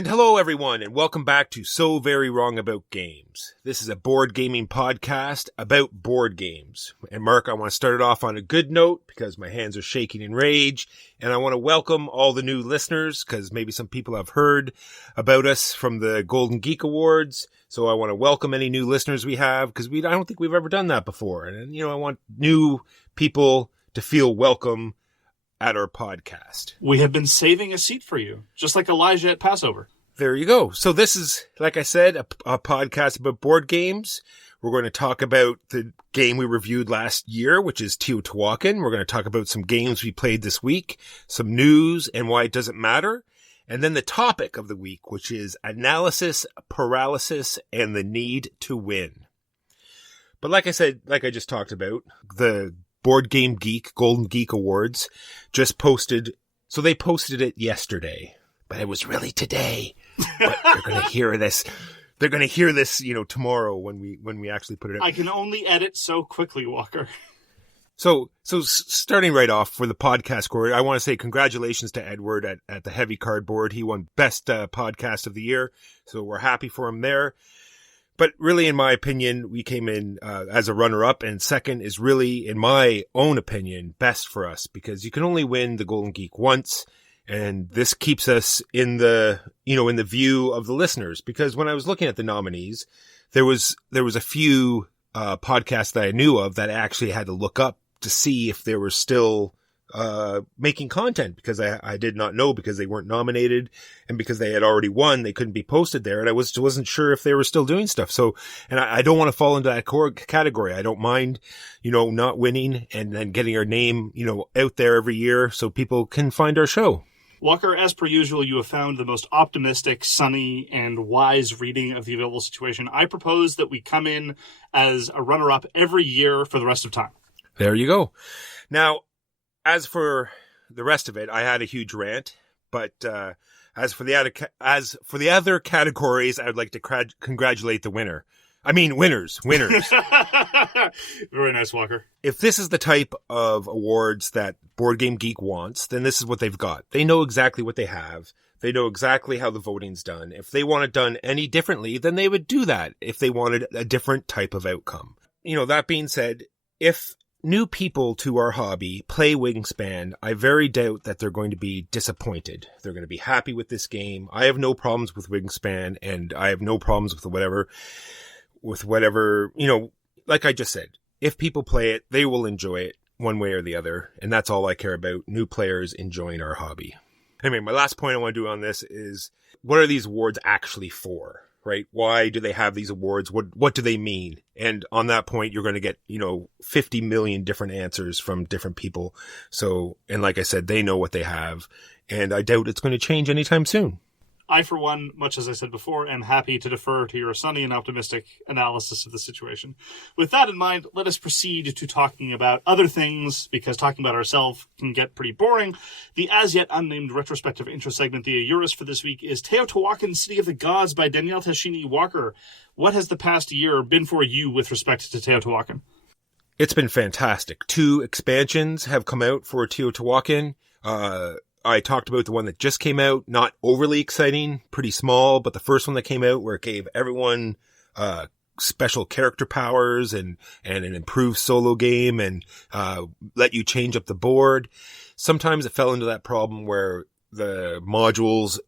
And hello everyone, and welcome back to So Very Wrong About Games. This is a board gaming podcast about board games. And Mark, I want to start it off on a good note because my hands are shaking in rage. And I want to welcome all the new listeners because maybe some people have heard about us from the Golden Geek Awards. So I want to welcome any new listeners we have because I don't think we've ever done that before. And, I want new people to feel welcome at our podcast. We have been saving a seat for you, just like Elijah at Passover. There you go. So this is, like I said, a podcast about board games. We're going to talk about the game we reviewed last year, which is Teotihuacan. We're going to talk about some games we played this week, some news and why it doesn't matter. And then the topic of the week, which is analysis, paralysis, and the need to win. But like I said, like I just talked about, the Board Game Geek, Golden Geek Awards, just posted, so they posted it yesterday, but it was really today. But they're going to hear this. They're going to hear this, tomorrow when we actually put it out. I can only edit so quickly, Walker. So starting right off for the podcast score, I want to say congratulations to Edward at the Heavy Cardboard. He won Best Podcast of the Year, so we're happy for him there. But really, in my opinion, we came in as a runner-up, and second is really, in my own opinion, best for us because you can only win the Golden Geek once, and this keeps us in the view of the listeners. Because when I was looking at the nominees, there was a few podcasts that I knew of that I actually had to look up to see if they were still making content because I did not know because they weren't nominated and because they had already won, they couldn't be posted there. And I wasn't sure if they were still doing stuff. So, and I don't want to fall into that category. I don't mind, not winning and then getting our name, out there every year so people can find our show. Walker, as per usual, you have found the most optimistic, sunny, and wise reading of the available situation. I propose that we come in as a runner-up every year for the rest of time. There you go. Now, as for the rest of it, I had a huge rant, but as for the other categories, I would like to congratulate the winner. I mean, winners. Very nice, Walker. If this is the type of awards that Board Game Geek wants, then this is what they've got. They know exactly what they have. They know exactly how the voting's done. If they want it done any differently, then they would do that if they wanted a different type of outcome. That being said, if new people to our hobby play Wingspan, I very doubt that they're going to be disappointed. They're going to be happy with this game. I have no problems with Wingspan, and I have no problems with whatever, like I just said, if people play it, they will enjoy it one way or the other. And that's all I care about, new players enjoying our hobby. Anyway, my last point I want to do on this is, what are these awards actually for? Right? Why do they have these awards? What do they mean? And on that point, you're going to get, 50 million different answers from different people. So, and like I said, they know what they have, and I doubt it's going to change anytime soon. I, for one, much as I said before, am happy to defer to your sunny and optimistic analysis of the situation. With that in mind, let us proceed to talking about other things, because talking about ourselves can get pretty boring. The as-yet unnamed retrospective intro segment, the AYURIS for this week, is Teotihuacan, City of the Gods by Daniele Tascini. Walker, what has the past year been for you with respect to Teotihuacan? It's been fantastic. 2 expansions have come out for Teotihuacan. I talked about the one that just came out, not overly exciting, pretty small, but the first one that came out where it gave everyone special character powers and an improved solo game and let you change up the board. Sometimes it fell into that problem where the modules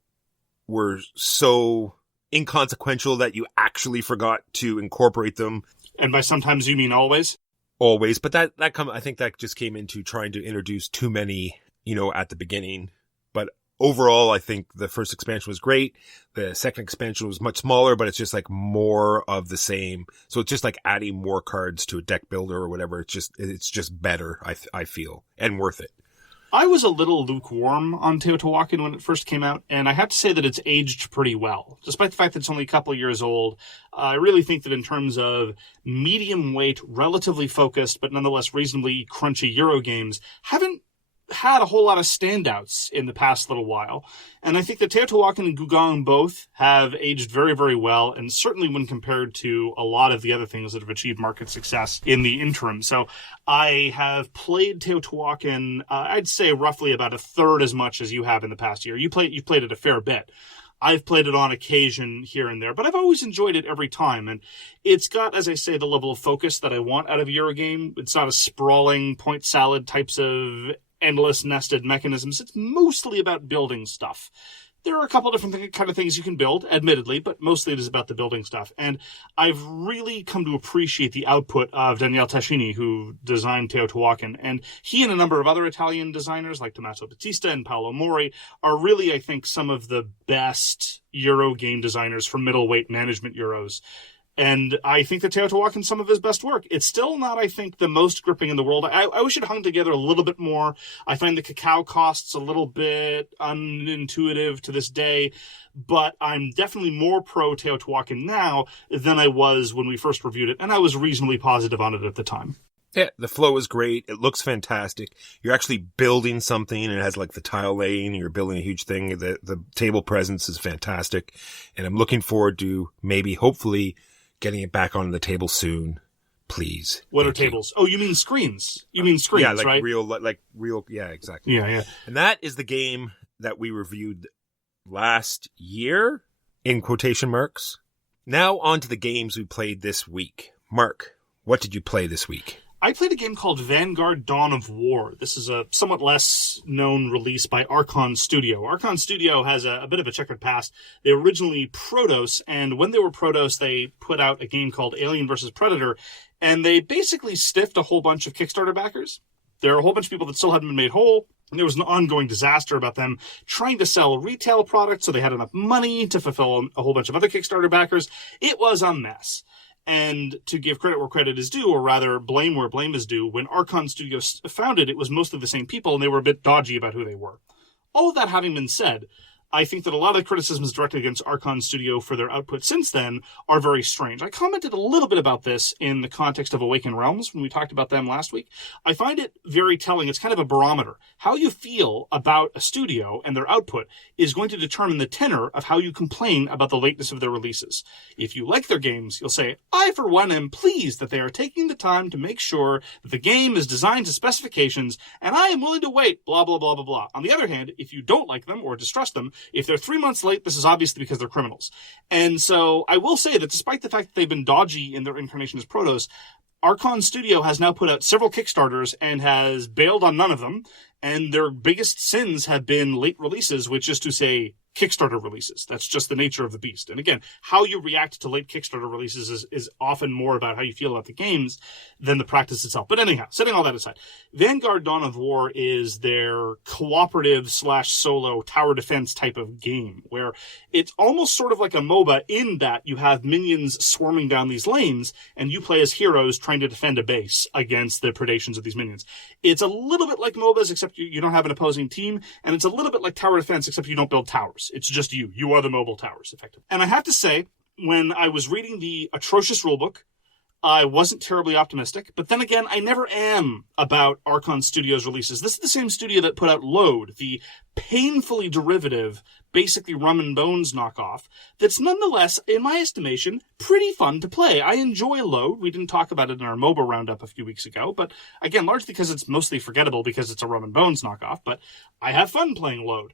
were so inconsequential that you actually forgot to incorporate them. And by sometimes you mean always? Always, but I think that just came into trying to introduce too many at the beginning. But overall, I think the first expansion was great. The second expansion was much smaller, but it's just like more of the same. So it's just like adding more cards to a deck builder or whatever. It's just better, I feel, and worth it. I was a little lukewarm on Teotihuacan when it first came out, and I have to say that it's aged pretty well. Despite the fact that it's only a couple of years old, I really think that in terms of medium weight, relatively focused, but nonetheless reasonably crunchy Euro games, haven't had a whole lot of standouts in the past little while. And I think that Teotihuacan and Gugong both have aged very, very well, and certainly when compared to a lot of the other things that have achieved market success in the interim. So I have played Teotihuacan, I'd say roughly about a third as much as you have in the past year. You've played it a fair bit. I've played it on occasion here and there, but I've always enjoyed it every time. And it's got, as I say, the level of focus that I want out of a Eurogame. It's not a sprawling point salad types of endless nested mechanisms. It's mostly about building stuff. There are a couple different kind of things you can build, admittedly, but mostly it is about the building stuff. And I've really come to appreciate the output of Daniele Tascini, who designed Teotihuacan. And he and a number of other Italian designers, like Tommaso Battista and Paolo Mori, are really, I think, some of the best Euro game designers for middleweight management Euros. And I think that Teotihuacan's some of his best work. It's still not, I think, the most gripping in the world. I wish it hung together a little bit more. I find the cacao costs a little bit unintuitive to this day, but I'm definitely more pro Teotihuacan now than I was when we first reviewed it, and I was reasonably positive on it at the time. Yeah, the flow is great. It looks fantastic. You're actually building something, and it has like the tile laying. You're building a huge thing. The table presence is fantastic, and I'm looking forward to maybe, hopefully, getting it back on the table soon, please. What are tables? Oh, you mean screens? You mean screens, yeah, like right? real, yeah, exactly. Yeah. And that is the game that we reviewed last year, in quotation marks. Now on to the games we played this week. Mark, what did you play this week? I played a game called Vanguard Dawn of War. This is a somewhat less known release by Archon Studio. Archon Studio has a bit of a checkered past. They were originally Protos, and when they were Protos, they put out a game called Alien vs. Predator, and they basically stiffed a whole bunch of Kickstarter backers. There are a whole bunch of people that still haven't been made whole. And there was an ongoing disaster about them trying to sell retail products so they had enough money to fulfill a whole bunch of other Kickstarter backers. It was a mess. And to give credit where credit is due, or rather blame where blame is due, when Archon Studios founded, it was mostly the same people, and they were a bit dodgy about who they were. All of that having been said, I think that a lot of the criticisms directed against Archon Studio for their output since then are very strange. I commented a little bit about this in the context of Awakened Realms when we talked about them last week. I find it very telling. It's kind of a barometer. How you feel about a studio and their output is going to determine the tenor of how you complain about the lateness of their releases. If you like their games, you'll say, I, for one, am pleased that they are taking the time to make sure that the game is designed to specifications, and I am willing to wait, blah, blah, blah, blah, blah. On the other hand, if you don't like them or distrust them, if they're 3 months late, this is obviously because they're criminals. And so I will say that despite the fact that they've been dodgy in their incarnation as Protos, Archon Studio has now put out several Kickstarters and has bailed on none of them. And their biggest sins have been late releases, which is to say Kickstarter releases. That's just the nature of the beast. And again, how you react to late Kickstarter releases is often more about how you feel about the games than the practice itself. But anyhow, setting all that aside, Vanguard Dawn of War is their cooperative / solo tower defense type of game, where it's almost sort of like a MOBA in that you have minions swarming down these lanes, and you play as heroes trying to defend a base against the predations of these minions. It's a little bit like MOBAs, except you don't have an opposing team, and it's a little bit like tower defense, except you don't build towers. It's just you. You are the mobile towers, effectively. And I have to say, when I was reading the atrocious rulebook, I wasn't terribly optimistic. But then again, I never am about Archon Studios releases. This is the same studio that put out Load, the painfully derivative, basically Rum and Bones knockoff, that's nonetheless, in my estimation, pretty fun to play. I enjoy Load. We didn't talk about it in our MOBA roundup a few weeks ago, but again, largely because it's mostly forgettable because it's a Rum and Bones knockoff, but I have fun playing Load.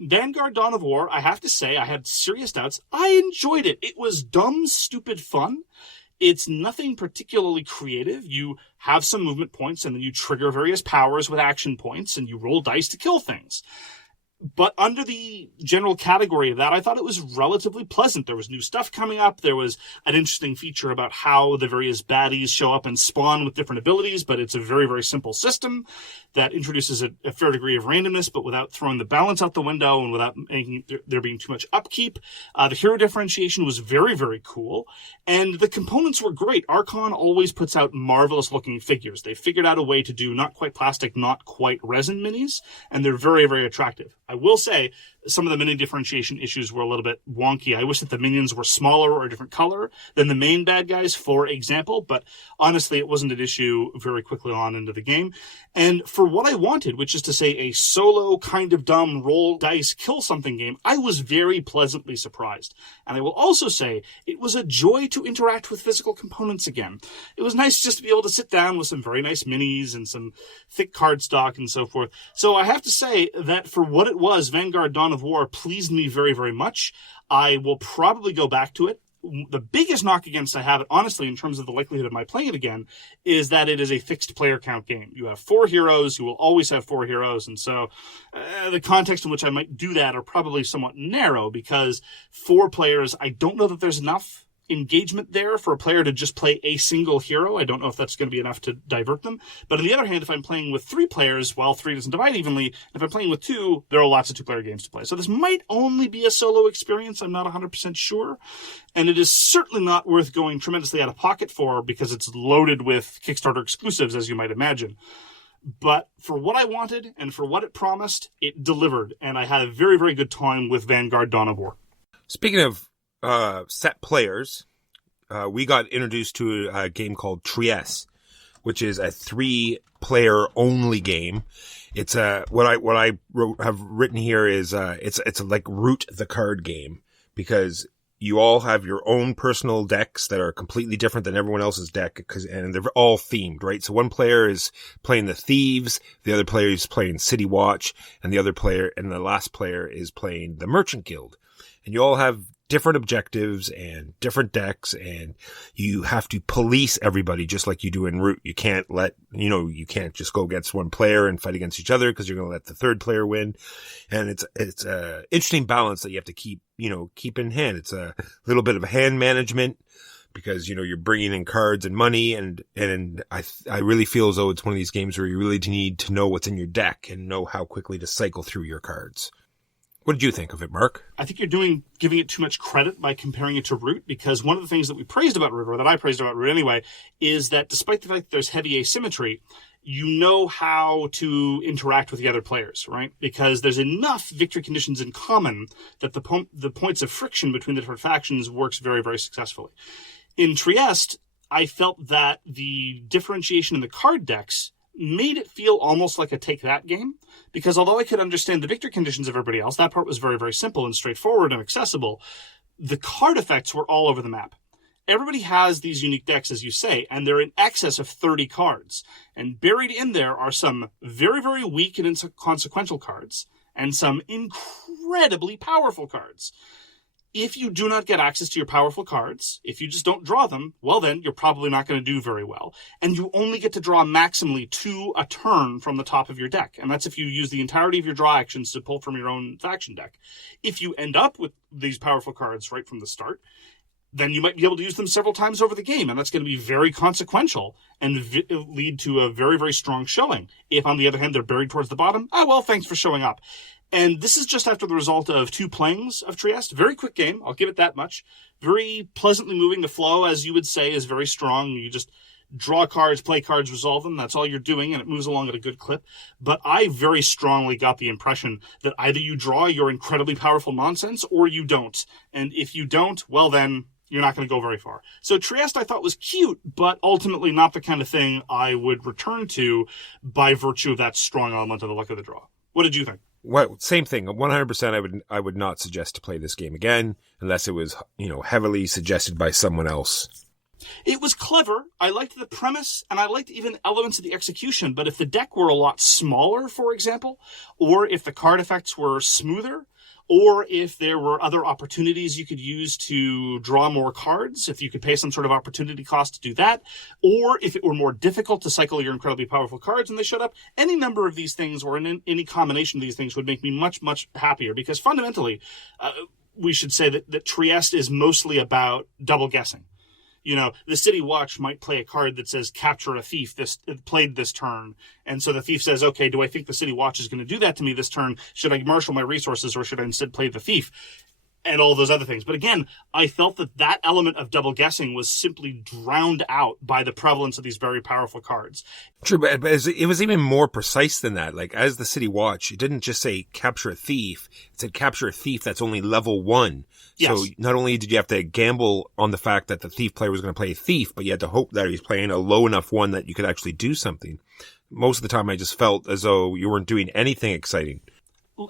Vanguard Dawn of War, I have to say, I had serious doubts. I enjoyed it. It was dumb, stupid fun. It's nothing particularly creative. You have some movement points, and then you trigger various powers with action points, and you roll dice to kill things. But under the general category of that, I thought it was relatively pleasant. There was new stuff coming up. There was an interesting feature about how the various baddies show up and spawn with different abilities, but it's a very, very simple system that introduces a fair degree of randomness, but without throwing the balance out the window and without making there being too much upkeep. The hero differentiation was very, very cool, and the components were great. Archon always puts out marvelous-looking figures. They figured out a way to do not quite plastic, not quite resin minis, and they're very, very attractive. I will say some of the mini differentiation issues were a little bit wonky. I wish that the minions were smaller or a different color than the main bad guys, for example, but honestly, it wasn't an issue very quickly on into the game. And for what I wanted, which is to say a solo kind of dumb roll dice kill something game, I was very pleasantly surprised. And I will also say it was a joy to interact with physical components again. It was nice just to be able to sit down with some very nice minis and some thick cardstock and so forth. So I have to say that for what it was, Vanguard Dawn Dawn of War pleased me very, very much. I will probably go back to it. The biggest knock against I have it, honestly, in terms of the likelihood of my playing it again, is that it is a fixed player count game. You have 4 heroes. You will always have 4 heroes. And so the context in which I might do that are probably somewhat narrow, because 4 players, I don't know that there's enough engagement there for a player to just play a single hero. I don't know if that's going to be enough to divert them. But on the other hand, if I'm playing with 3 players, well, 3 doesn't divide evenly. If I'm playing with 2, there are lots of 2-player games to play. So this might only be a solo experience. I'm not 100% sure. And it is certainly not worth going tremendously out of pocket for, because it's loaded with Kickstarter exclusives, as you might imagine. But for what I wanted and for what it promised, it delivered. And I had a very, very good time with Vanguard Dawn of War. Speaking of set players, we got introduced to a game called Trieste, which is a 3-player only game. It's what I have written here is it's like Root the card game, because you all have your own personal decks that are completely different than everyone else's deck, and they're all themed, right? So one player is playing the Thieves, the other player is playing City Watch, and the last player is playing the Merchant Guild. And you all have different objectives and different decks, and you have to police everybody just like you do in Root. You can't you can't just go against one player and fight against each other, because you're going to let the third player win. And it's a interesting balance that you have to keep in hand. It's a little bit of hand management, because, you're bringing in cards and money, and I really feel as though it's one of these games where you really need to know what's in your deck and know how quickly to cycle through your cards. What did you think of it, Mark? I think you're giving it too much credit by comparing it to Root, because one of the things that we praised about Root, or that I praised about Root anyway, is that despite the fact that there's heavy asymmetry, you know how to interact with the other players, right? Because there's enough victory conditions in common that the points of friction between the different factions works very, very successfully. In Trieste, I felt that the differentiation in the card decks made it feel almost like a take-that game, because although I could understand the victory conditions of everybody else, that part was very, very simple and straightforward and accessible, the card effects were all over the map. Everybody has these unique decks, as you say, and they're in excess of 30 cards. And buried in there are some very, very weak and inconsequential cards, and some incredibly powerful cards. If you do not get access to your powerful cards, if you just don't draw them, well then, you're probably not going to do very well. And you only get to draw maximally 2 a turn from the top of your deck. And that's if you use the entirety of your draw actions to pull from your own faction deck. If you end up with these powerful cards right from the start, then you might be able to use them several times over the game, and that's going to be very consequential and lead to a very, very strong showing. If, on the other hand, they're buried towards the bottom, well, thanks for showing up. And this is just after the result of 2 playings of Trieste. Very quick game, I'll give it that much. Very pleasantly moving. The flow, as you would say, is very strong. You just draw cards, play cards, resolve them. That's all you're doing, and it moves along at a good clip. But I very strongly got the impression that either you draw your incredibly powerful nonsense, or you don't. And if you don't, well then, you're not going to go very far. So Trieste I thought was cute, but ultimately not the kind of thing I would return to by virtue of that strong element of the luck of the draw. What did you think? Well, same thing. 100%. I would not suggest to play this game again unless it was, heavily suggested by someone else. It was clever. I liked the premise, and I liked even elements of the execution. But if the deck were a lot smaller, for example, or if the card effects were smoother, or if there were other opportunities you could use to draw more cards, if you could pay some sort of opportunity cost to do that, or if it were more difficult to cycle your incredibly powerful cards when they showed up, any number of these things or any combination of these things would make me much, much happier. Because fundamentally, we should say that Trieste is mostly about double guessing. The City Watch might play a card that says capture a thief played this turn. And so the thief says, okay, do I think the City Watch is going to do that to me this turn? Should I marshal my resources, or should I instead play the thief? And all those other things. But again, I felt that element of double guessing was simply drowned out by the prevalence of these very powerful cards. True, but it was even more precise than that. Like, as the City Watch, it didn't just say capture a thief. It said capture a thief that's only level 1. Yes. So not only did you have to gamble on the fact that the thief player was going to play a thief, but you had to hope that he's playing a low enough one that you could actually do something. Most of the time I just felt as though you weren't doing anything exciting.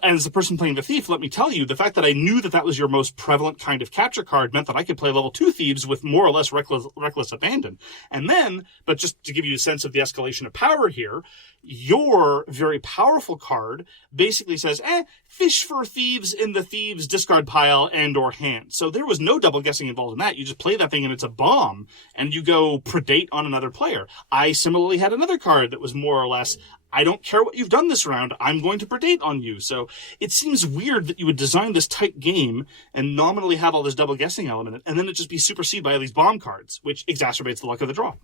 as the person playing the thief, let me tell you, the fact that I knew that that was your most prevalent kind of capture card meant that I could play level 2 thieves with more or less reckless abandon. And then, but just to give you a sense of the escalation of power here, your very powerful card basically says, fish for thieves in the thieves discard pile and or hand. So there was no double guessing involved in that. You just play that thing and it's a bomb, and you go predate on another player. I similarly had another card that was more or less, I don't care what you've done this round, I'm going to predate on you. So it seems weird that you would design this tight game and nominally have all this double guessing element, and then it just be superseded by all these bomb cards, which exacerbates the luck of the draw.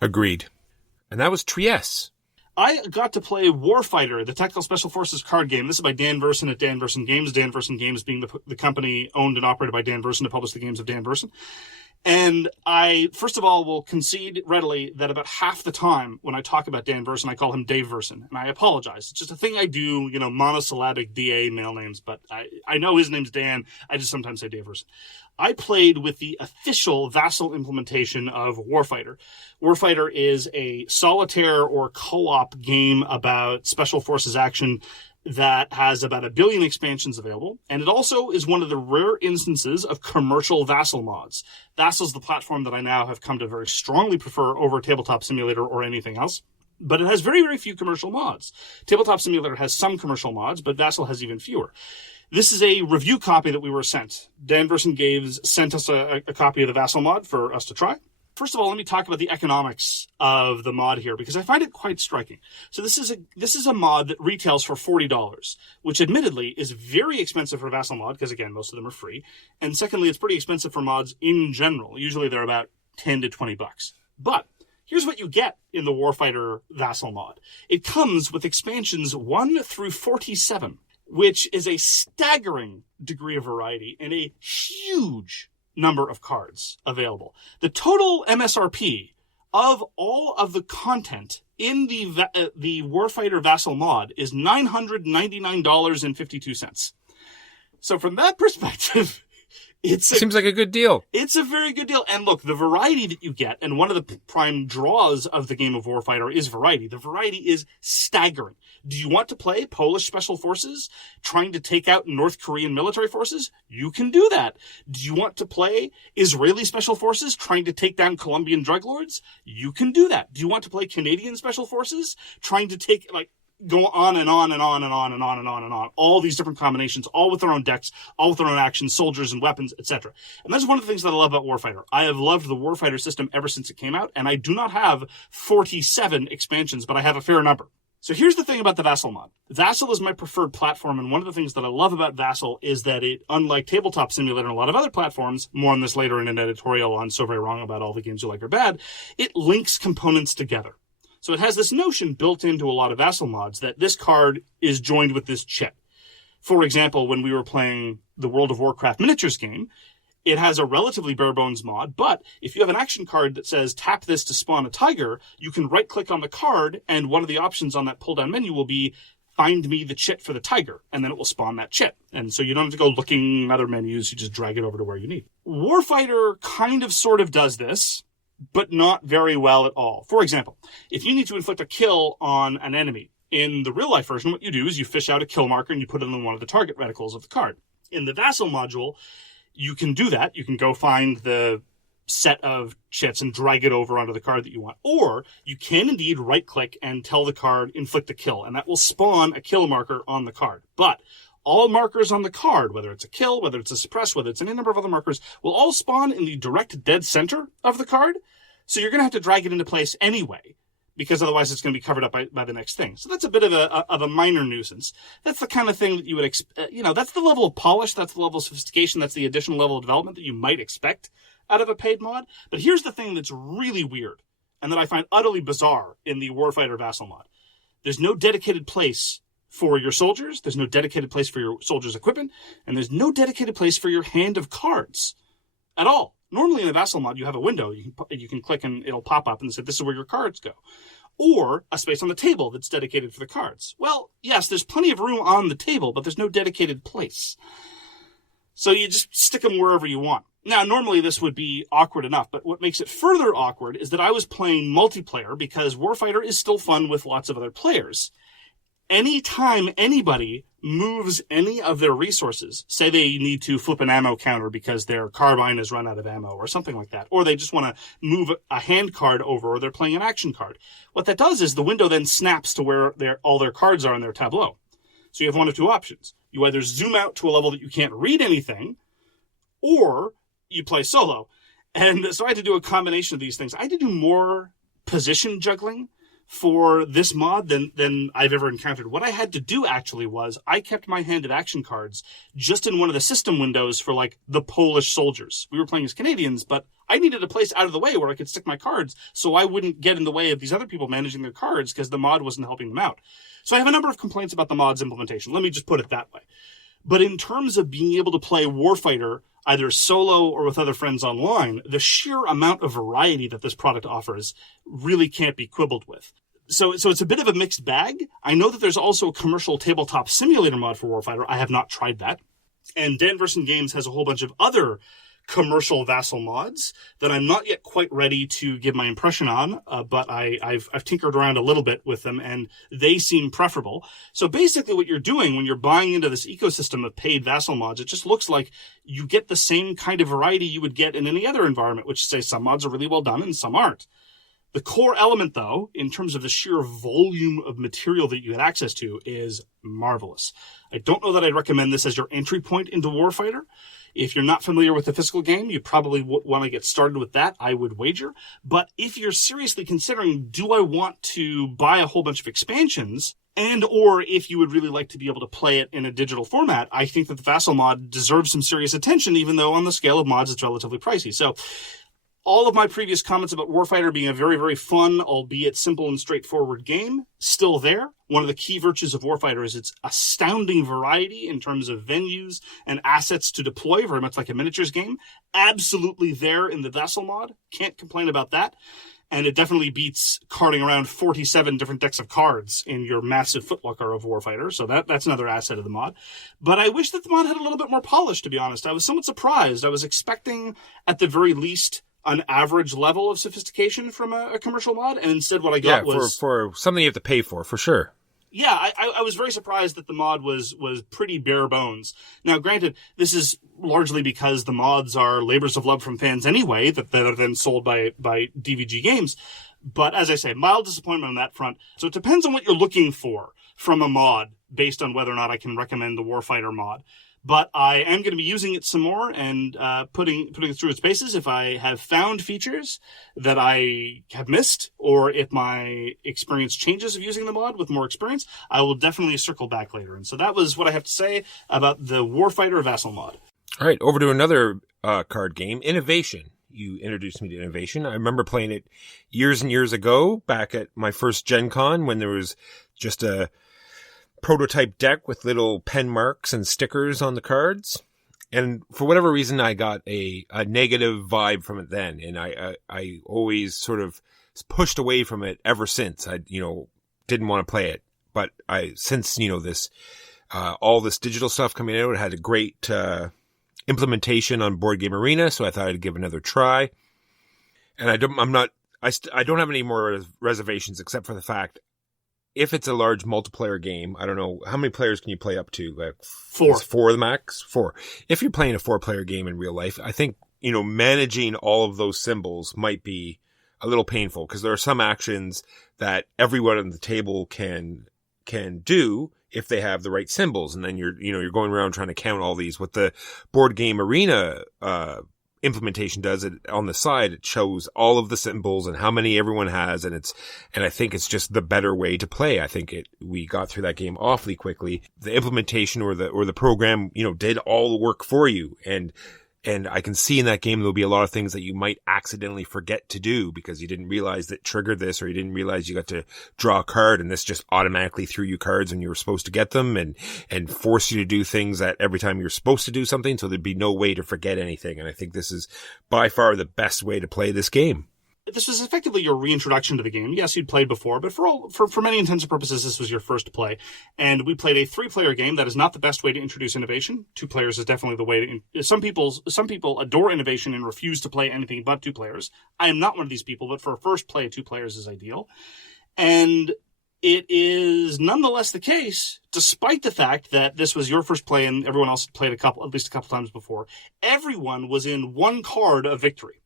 Agreed. And that was Trieste. I got to play Warfighter, the Tactical Special Forces card game. This is by Dan Verssen at Dan Verssen Games. Dan Verssen Games being the company owned and operated by Dan Verssen to publish the games of Dan Verssen. And I, first of all, will concede readily that about half the time when I talk about Dan Verssen, I call him Dave Verssen. And I apologize. It's just a thing I do, monosyllabic DA male names. But I know his name's Dan. I just sometimes say Dave Verssen. I played with the official Vassal implementation of Warfighter. Warfighter is a solitaire or co-op game about special forces action that has about 1 billion expansions available, and it also is one of the rare instances of commercial Vassal mods. Vassal's the platform that I now have come to very strongly prefer over Tabletop Simulator or anything else, but it has very, very few commercial mods. Tabletop Simulator has some commercial mods, but Vassal has even fewer. This is a review copy that we were sent. Dan Verssen Games sent us a copy of the Vassal mod for us to try. First of all, let me talk about the economics of the mod here, because I find it quite striking. So this is a mod that retails for $40, which admittedly is very expensive for a Vassal mod, because again, most of them are free. And secondly, it's pretty expensive for mods in general. Usually they're about 10 to 20 bucks. But here's what you get in the Warfighter Vassal mod. It comes with expansions 1 through 47, which is a staggering degree of variety and a huge number of cards available. The total MSRP of all of the content in the Warfighter Vassal mod is $999.52. So from that perspective, seems like a good deal. It's a very good deal. And look, the variety that you get, and one of the prime draws of the game of Warfighter is variety. The variety is staggering. Do you want to play Polish Special Forces trying to take out North Korean military forces? You can do that. Do you want to play Israeli Special Forces trying to take down Colombian drug lords? You can do that. Do you want to play Canadian Special Forces trying to take, go on and on and on and on and on and on and on. All these different combinations, all with their own decks, all with their own actions, soldiers and weapons, etc. And that's one of the things that I love about Warfighter. I have loved the Warfighter system ever since it came out, and I do not have 47 expansions, but I have a fair number. So here's the thing about the Vassal mod. Vassal is my preferred platform, and one of the things that I love about Vassal is that it, unlike Tabletop Simulator and a lot of other platforms, more on this later in an editorial on So Very Wrong About All the Games You Like Are Bad, it links components together. So it has this notion built into a lot of Vassal mods that this card is joined with this chit. For example, when we were playing the World of Warcraft miniatures game, it has a relatively bare bones mod, but if you have an action card that says tap this to spawn a tiger, you can right click on the card, and one of the options on that pull down menu will be find me the chit for the tiger, and then it will spawn that chit. And so you don't have to go looking in other menus, you just drag it over to where you need. Warfighter kind of sort of does this, but not very well at all. For example, if you need to inflict a kill on an enemy, in the real life version, what you do is you fish out a kill marker and you put it on one of the target reticles of the card. In the Vassal module, you can do that. You can go find the set of chits and drag it over onto the card that you want. Or you can indeed right-click and tell the card, inflict a kill, and that will spawn a kill marker on the card. But all markers on the card, whether it's a kill, whether it's a suppress, whether it's any number of other markers, will all spawn in the direct dead center of the card. So you're going to have to drag it into place anyway, because otherwise it's going to be covered up by the next thing. So that's a bit of a minor nuisance. That's the kind of thing that you would expect, that's the level of polish, that's the level of sophistication, that's the additional level of development that you might expect out of a paid mod. But here's the thing that's really weird, and that I find utterly bizarre in the Warfighter Vassal mod. There's no dedicated place for your soldiers, there's no dedicated place for your soldiers' equipment, and there's no dedicated place for your hand of cards at all. Normally in a Vassal mod, you have a window. You can click and it'll pop up and say, this is where your cards go. Or a space on the table that's dedicated for the cards. Well, yes, there's plenty of room on the table, but there's no dedicated place. So you just stick them wherever you want. Now, normally this would be awkward enough, but what makes it further awkward is that I was playing multiplayer because Warfighter is still fun with lots of other players. Anytime anybody moves any of their resources, say they need to flip an ammo counter because their carbine has run out of ammo or something like that, or they just want to move a hand card over, or they're playing an action card. What that does is the window then snaps to where all their cards are in their tableau. So you have one of two options. You either zoom out to a level that you can't read anything, or you play solo. And so I had to do a combination of these things. I had to do more position juggling for this mod than I've ever encountered. What I had to do actually was I kept my hand of action cards just in one of the system windows for like the Polish soldiers. We were playing as Canadians, but I needed a place out of the way where I could stick my cards so I wouldn't get in the way of these other people managing their cards because the mod wasn't helping them out. So I have a number of complaints about the mod's implementation. Let me just put it that way. But in terms of being able to play Warfighter either solo or with other friends online, the sheer amount of variety that this product offers really can't be quibbled with. So it's a bit of a mixed bag. I know that there's also a commercial tabletop simulator mod for Warfighter. I have not tried that. And Dan Verssen Games has a whole bunch of other commercial vassal mods that I'm not yet quite ready to give my impression on, but I've tinkered around a little bit with them, and they seem preferable. So basically what you're doing when you're buying into this ecosystem of paid vassal mods, it just looks like you get the same kind of variety you would get in any other environment, which say some mods are really well done and some aren't. The core element, though, in terms of the sheer volume of material that you get access to, is marvelous. I don't know that I'd recommend this as your entry point into Warfighter. If you're not familiar with the physical game, you probably want to get started with that, I would wager. But if you're seriously considering, do I want to buy a whole bunch of expansions, and or if you would really like to be able to play it in a digital format, I think that the Vassal mod deserves some serious attention, even though on the scale of mods, it's relatively pricey. So all of my previous comments about Warfighter being a very, very fun, albeit simple and straightforward game, still there. One of the key virtues of Warfighter is its astounding variety in terms of venues and assets to deploy, very much like a miniatures game. Absolutely there in the Vassal mod. Can't complain about that. And it definitely beats carting around 47 different decks of cards in your massive footlocker of Warfighter. So that's another asset of the mod. But I wish that the mod had a little bit more polish, to be honest. I was somewhat surprised. I was expecting, at the very least, an average level of sophistication from a commercial mod, and instead what I got was... for something you have to pay for sure. Yeah, I was very surprised that the mod was pretty bare bones. Now, granted, this is largely because the mods are labors of love from fans anyway, that are then sold by DVG Games. But as I say, mild disappointment on that front. So it depends on what you're looking for from a mod, based on whether or not I can recommend the Warfighter mod. But I am going to be using it some more and putting it through its paces. If I have found features that I have missed, or if my experience changes of using the mod with more experience, I will definitely circle back later. And so that was what I have to say about the Warfighter Vassal mod. All right, over to another card game, Innovation. You introduced me to Innovation. I remember playing it years and years ago, back at my first Gen Con, when there was just a prototype deck with little pen marks and stickers on the cards. And for whatever reason, I got a negative vibe from it then. And I always sort of pushed away from it ever since. I, didn't want to play it. But since, this, all this digital stuff coming out, it had a great, implementation on Board Game Arena. So I thought I'd give it another try. And I don't have any more reservations except for the fact, if it's a large multiplayer game, I don't know, how many players can you play up to? Like 4. Is 4 the max? 4. If you're playing a 4-player game in real life, I think, managing all of those symbols might be a little painful, because there are some actions that everyone on the table can do if they have the right symbols. And then you're going around trying to count all these. What the Board Game Arena, implementation does, it on the side, it shows all of the symbols and how many everyone has, and I think it's just the better way to play. I think we got through that game awfully quickly. The implementation or the program, did all the work for you, and I can see in that game there'll be a lot of things that you might accidentally forget to do because you didn't realize that triggered this, or you didn't realize you got to draw a card, and this just automatically threw you cards when you were supposed to get them, and forced you to do things that every time you're supposed to do something, so there'd be no way to forget anything. And I think this is by far the best way to play this game. This was effectively your reintroduction to the game. Yes, you'd played before, but for many intents and purposes, this was your first play. And we played a 3-player game. That is not the best way to introduce innovation. 2 players is definitely the way to... Some people adore innovation and refuse to play anything but 2 players. I am not one of these people, but for a first play, 2 players is ideal. And it is nonetheless the case, despite the fact that this was your first play and everyone else had played at least a couple times before, everyone was in one card of victory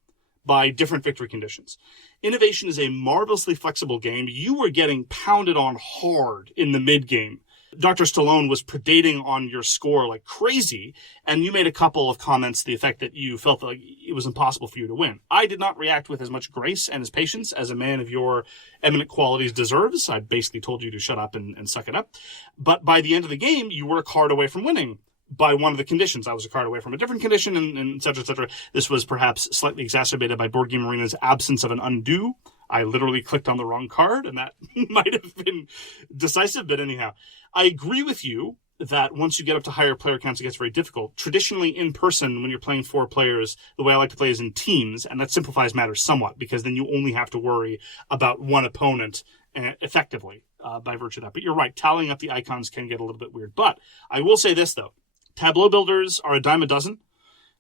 by different victory conditions. Innovation is a marvelously flexible game. You were getting pounded on hard in the mid-game. Dr. Stallone was predating on your score like crazy, and you made a couple of comments to the effect that you felt like it was impossible for you to win. I did not react with as much grace and as patience as a man of your eminent qualities deserves. I basically told you to shut up and suck it up. But by the end of the game, you were a card away from winning by one of the conditions. I was a card away from a different condition, and et cetera, et cetera. This was perhaps slightly exacerbated by Board Game Arena's absence of an undo. I literally clicked on the wrong card, and that might have been decisive, but anyhow. I agree with you that once you get up to higher player counts, it gets very difficult. Traditionally, in person, when you're playing 4 players, the way I like to play is in teams, and that simplifies matters somewhat, because then you only have to worry about one opponent effectively by virtue of that. But you're right, tallying up the icons can get a little bit weird. But I will say this, though. Tableau builders are a dime a dozen,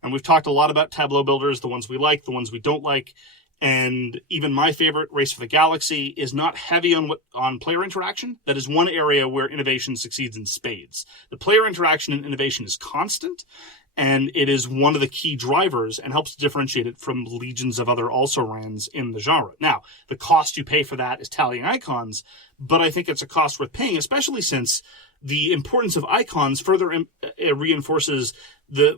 and we've talked a lot about tableau builders, the ones we like, the ones we don't like. And even my favorite, Race for the Galaxy, is not heavy on player interaction. That is one area where innovation succeeds in spades. The player interaction in innovation is constant, and it is one of the key drivers and helps to differentiate it from legions of other also-rans in the genre. Now, the cost you pay for that is tallying icons, but I think it's a cost worth paying, especially since the importance of icons further reinforces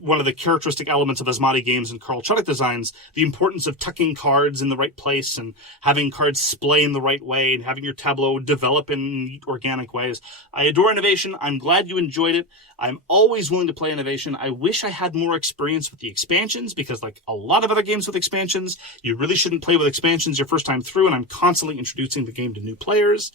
one of the characteristic elements of Asmadi games and Carl Chudyk designs, the importance of tucking cards in the right place and having cards splay in the right way and having your tableau develop in neat, organic ways. I adore innovation. I'm glad you enjoyed it. I'm always willing to play innovation. I wish I had more experience with the expansions, because like a lot of other games with expansions, you really shouldn't play with expansions your first time through, and I'm constantly introducing the game to new players.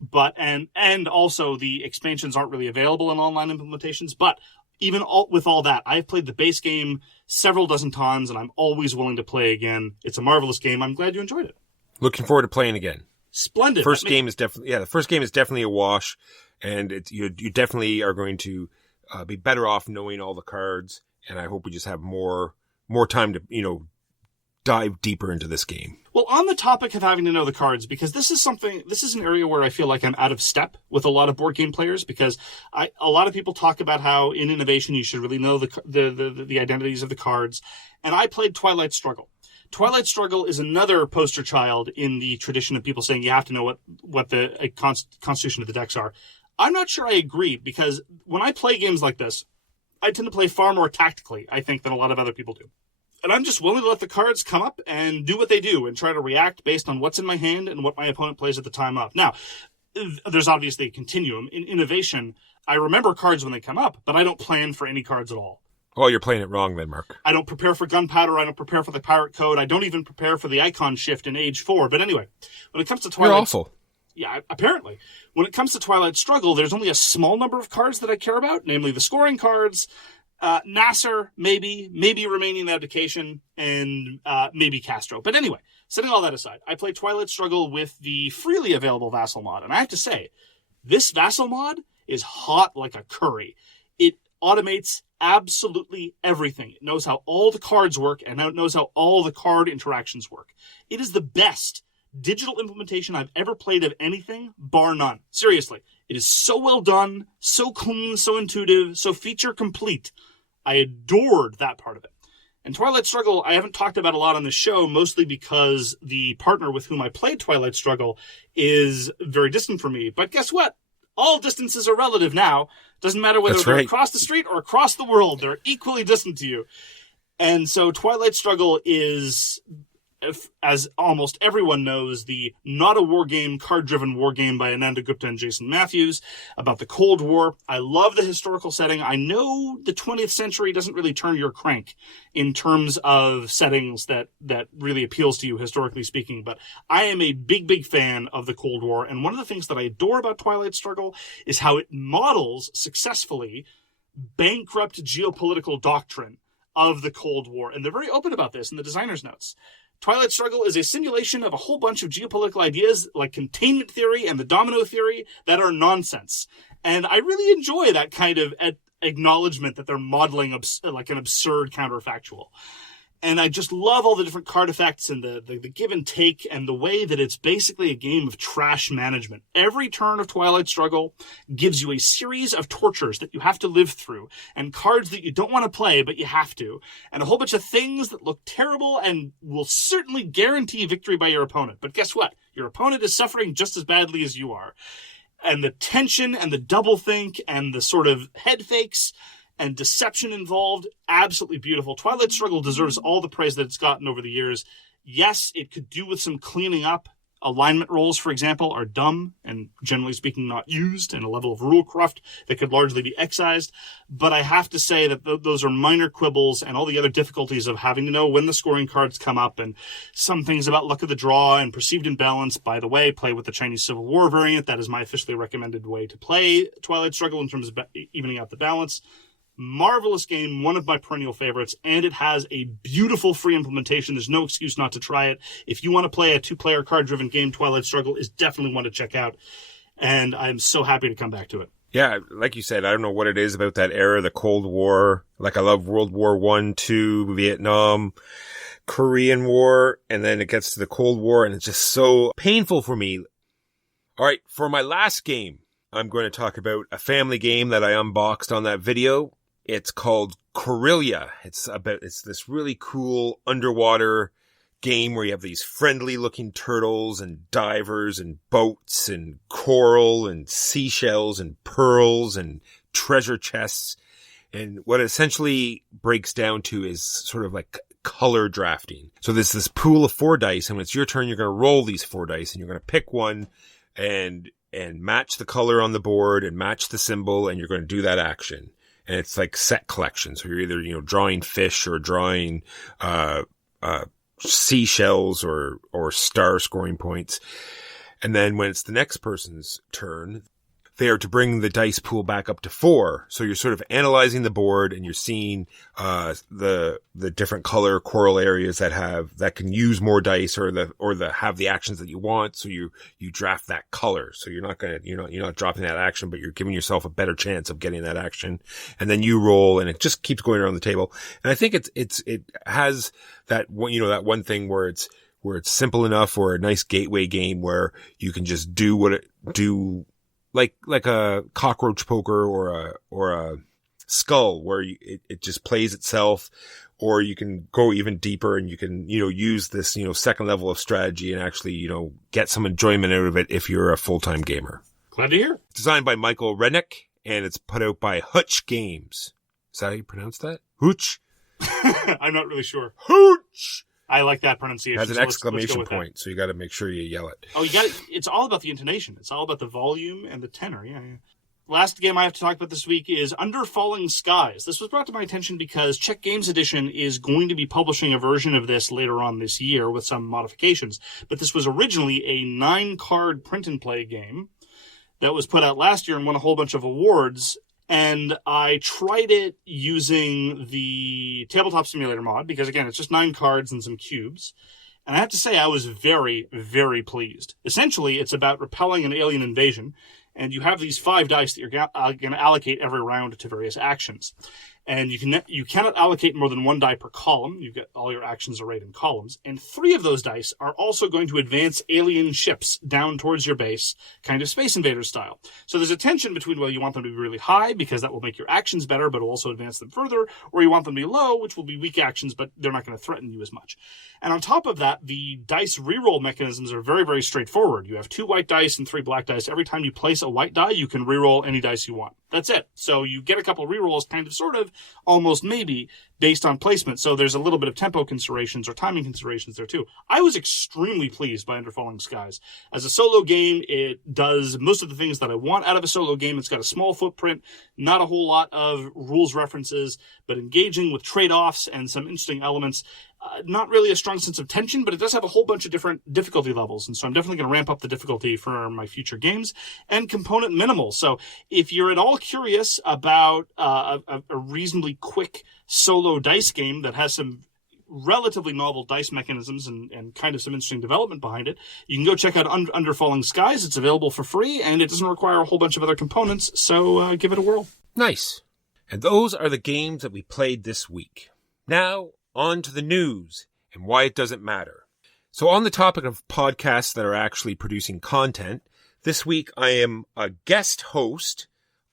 But and also the expansions aren't really available in online implementations. But even with all that, I've played the base game several dozen times, and I'm always willing to play again. It's a marvelous game. I'm glad you enjoyed it. Looking forward to playing again. Splendid. The first game is definitely a wash, and you definitely are going to be better off knowing all the cards. And I hope we just have more time to dive deeper into this game. Well, on the topic of having to know the cards, because this is an area where I feel like I'm out of step with a lot of board game players, because a lot of people talk about how in innovation you should really know the identities of the cards. And I played Twilight Struggle. Twilight Struggle is another poster child in the tradition of people saying you have to know what the constitution of the decks are. I'm not sure I agree, because when I play games like this, I tend to play far more tactically, I think, than a lot of other people do. And I'm just willing to let the cards come up and do what they do and try to react based on what's in my hand and what my opponent plays at the time of. Now, there's obviously a continuum. In innovation, I remember cards when they come up, but I don't plan for any cards at all. Oh, you're playing it wrong then, Mark. I don't prepare for gunpowder. I don't prepare for the pirate code. I don't even prepare for the icon shift in Age 4. But anyway, when it comes to Twilight... You're awful. Yeah, apparently. When it comes to Twilight Struggle, there's only a small number of cards that I care about, namely the scoring cards, Nasser, maybe Remaining Abdication, and maybe Castro. But anyway, setting all that aside, I played Twilight Struggle with the freely available Vassal mod, and I have to say, this Vassal mod is hot like a curry. It automates absolutely everything. It knows how all the cards work, and it knows how all the card interactions work. It is the best digital implementation I've ever played of anything, bar none. Seriously, it is so well done, so clean, so intuitive, so feature complete. I adored that part of it. And Twilight Struggle, I haven't talked about a lot on this show, mostly because the partner with whom I played Twilight Struggle is very distant from me. But guess what? All distances are relative now. Doesn't matter whether they're across the street or across the world. They're equally distant to you. And so Twilight Struggle is, as almost everyone knows, the not a war game, card-driven war game by Ananda, Gupta, and Jason Matthews about the Cold War. I love the historical setting. I know the 20th century doesn't really turn your crank in terms of settings that really appeals to you, historically speaking, but I am a big, big fan of the Cold War, and one of the things that I adore about Twilight Struggle is how it models successfully bankrupt geopolitical doctrine of the Cold War, and they're very open about this in the designer's notes. Twilight Struggle is a simulation of a whole bunch of geopolitical ideas like containment theory and the domino theory that are nonsense. And I really enjoy that kind of acknowledgement that they're modeling like an absurd counterfactual. And I just love all the different card effects and the give and take and the way that it's basically a game of trash management. Every turn of Twilight Struggle gives you a series of tortures that you have to live through and cards that you don't want to play, but you have to. And a whole bunch of things that look terrible and will certainly guarantee victory by your opponent. But guess what? Your opponent is suffering just as badly as you are. And the tension and the doublethink and the sort of head fakes and deception involved, absolutely beautiful. Twilight Struggle deserves all the praise that it's gotten over the years. Yes, it could do with some cleaning up. Alignment rolls, for example, are dumb and generally speaking not used, and a level of rule cruft that could largely be excised. But I have to say that those are minor quibbles, and all the other difficulties of having to know when the scoring cards come up, and some things about luck of the draw and perceived imbalance. By the way, play with the Chinese Civil War variant. That is my officially recommended way to play Twilight Struggle in terms of evening out the balance. Marvelous game, one of my perennial favorites, and it has a beautiful free implementation. There's no excuse not to try it. If you want to play a 2-player card-driven game, Twilight Struggle is definitely one to check out, and I'm so happy to come back to it. Yeah, like you said, I don't know what it is about that era, the Cold War. Like, I love World War I, II, Vietnam, Korean War, and then it gets to the Cold War, and it's just so painful for me. All right, for my last game, I'm going to talk about a family game that I unboxed on that video. It's called Coralia. It's this really cool underwater game where you have these friendly looking turtles and divers and boats and coral and seashells and pearls and treasure chests. And what it essentially breaks down to is sort of like color drafting. So there's this pool of 4 dice, and when it's your turn, you're going to roll these 4 dice, and you're going to pick one and match the color on the board and match the symbol, and you're going to do that action. And it's like set collection. So you're either, drawing fish or drawing, seashells or star scoring points. And then when it's the next person's turn, they are to bring the dice pool back up to 4. So you're sort of analyzing the board, and you're seeing the different color coral areas that can use more dice or have the actions that you want. So you draft that color. So you're not dropping that action, but you're giving yourself a better chance of getting that action. And then you roll, and it just keeps going around the table. And I think it has that one thing where it's simple enough, or a nice gateway game where you can just do like a cockroach poker or a skull, where it just plays itself, or you can go even deeper and you can, use this, second level of strategy and actually, get some enjoyment out of it if you're a full-time gamer. Glad to hear. Designed by Michael Rieneck, and it's put out by HUCH Games. Is that how you pronounce that? HUCH? I'm not really sure. HUCH! I like that pronunciation. Has an exclamation point, so you got to make sure you yell it. Oh, it's all about the intonation. It's all about the volume and the tenor. Yeah. Last game I have to talk about this week is Under Falling Skies. This was brought to my attention because Czech Games Edition is going to be publishing a version of this later on this year with some modifications. But this was originally a 9-card print-and-play game that was put out last year and won a whole bunch of awards. And I tried it using the Tabletop Simulator mod because, again, it's just 9 cards and some cubes. And I have to say I was very, very pleased. Essentially, it's about repelling an alien invasion, and you have these 5 dice that you're going to allocate every round to various actions. And you cannot allocate more than 1 die per column. You get all your actions arrayed in columns. And 3 of those dice are also going to advance alien ships down towards your base, kind of Space Invaders style. So there's a tension between whether you want them to be really high, because that will make your actions better, but will also advance them further, or you want them to be low, which will be weak actions, but they're not going to threaten you as much. And on top of that, the dice reroll mechanisms are very, very straightforward. You have 2 white dice and 3 black dice. Every time you place a white die, you can reroll any dice you want. That's it. So you get a couple rerolls, kind of, sort of, almost maybe, based on placement. So there's a little bit of tempo considerations or timing considerations there too. I was extremely pleased by Under Falling Skies. As a solo game, it does most of the things that I want out of a solo game. It's got a small footprint, not a whole lot of rules references, but engaging with trade-offs and some interesting elements. Not really a strong sense of tension, but it does have a whole bunch of different difficulty levels. And so I'm definitely going to ramp up the difficulty for my future games. And component minimal. So if you're at all curious about a reasonably quick solo dice game that has some relatively novel dice mechanisms and kind of some interesting development behind it, you can go check out Under Falling Skies. It's available for free, and it doesn't require a whole bunch of other components. So give it a whirl. Nice. And those are the games that we played this week. Now, on to the news and why it doesn't matter. So on the topic of podcasts that are actually producing content, this week I am a guest host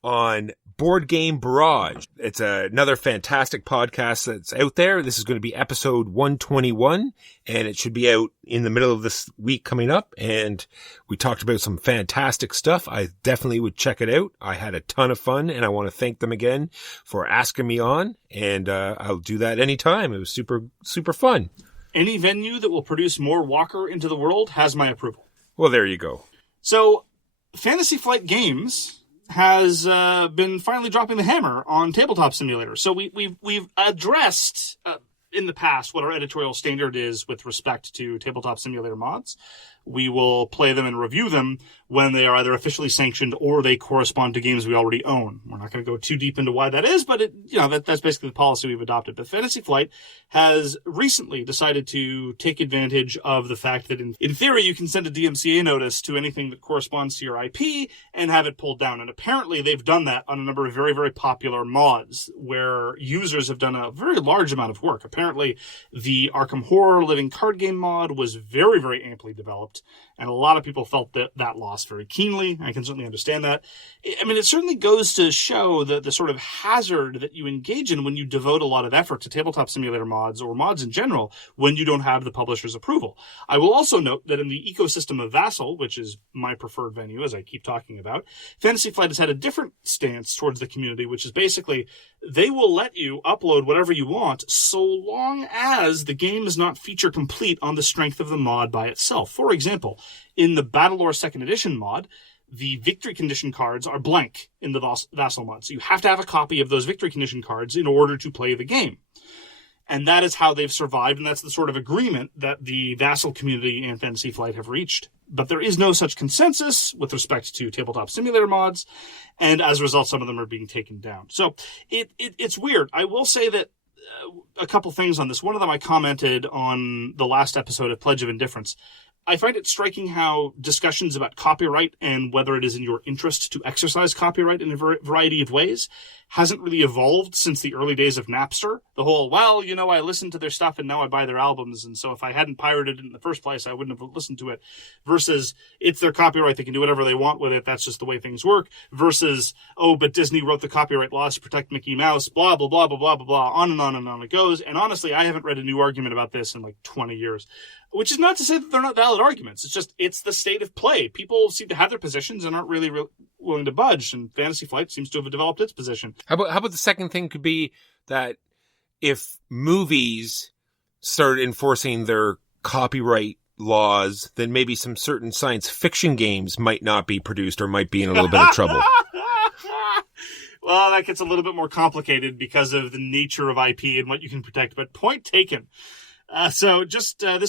on Board Game Barrage. It's another fantastic podcast that's out there. This is going to be episode 121, and it should be out in the middle of this week coming up. And we talked about some fantastic stuff. I definitely would check it out. I had a ton of fun, and I want to thank them again for asking me on. And I'll do that anytime. It was super, super fun. Any venue that will produce more Walker into the world has my approval. Well, there you go. So, Fantasy Flight Games has been finally dropping the hammer on Tabletop Simulator. So we've addressed in the past what our editorial standard is with respect to Tabletop Simulator mods. We will play them and review them when they are either officially sanctioned or they correspond to games we already own. We're not going to go too deep into why that is, but that's basically the policy we've adopted. But Fantasy Flight has recently decided to take advantage of the fact that in theory you can send a DMCA notice to anything that corresponds to your IP and have it pulled down. And apparently they've done that on a number of very, very popular mods where users have done a very large amount of work. Apparently the Arkham Horror Living Card Game mod was very, very amply developed. And a lot of people felt that loss very keenly. I can certainly understand that. I mean, it certainly goes to show the sort of hazard that you engage in when you devote a lot of effort to Tabletop Simulator mods or mods in general when you don't have the publisher's approval. I will also note that in the ecosystem of Vassal, which is my preferred venue, as I keep talking about, Fantasy Flight has had a different stance towards the community, which is basically they will let you upload whatever you want so long as the game is not feature complete on the strength of the mod by itself. For example, in the Battlelore 2nd Edition mod, the victory condition cards are blank in the Vassal mod. So you have to have a copy of those victory condition cards in order to play the game. And that is how they've survived, and that's the sort of agreement that the Vassal community and Fantasy Flight have reached. But there is no such consensus with respect to Tabletop Simulator mods, and as a result, some of them are being taken down. So it's weird. I will say that a couple things on this. One of them I commented on the last episode of Pledge of Indifference. I find it striking how discussions about copyright and whether it is in your interest to exercise copyright in a variety of ways hasn't really evolved since the early days of Napster. The whole, I listened to their stuff and now I buy their albums, and so if I hadn't pirated it in the first place, I wouldn't have listened to it, versus it's their copyright, they can do whatever they want with it, that's just the way things work, versus, but Disney wrote the copyright laws to protect Mickey Mouse, blah, blah, blah, blah, blah, blah, blah, on and on and on it goes. And honestly, I haven't read a new argument about this in like 20 years. Which is not to say that they're not valid arguments. It's just, it's the state of play. People seem to have their positions and aren't really willing to budge, and Fantasy Flight seems to have developed its position. How about the second thing could be that if movies started enforcing their copyright laws, then maybe some certain science fiction games might not be produced or might be in a little bit of trouble. Well, that gets a little bit more complicated because of the nature of IP and what you can protect, but point taken. This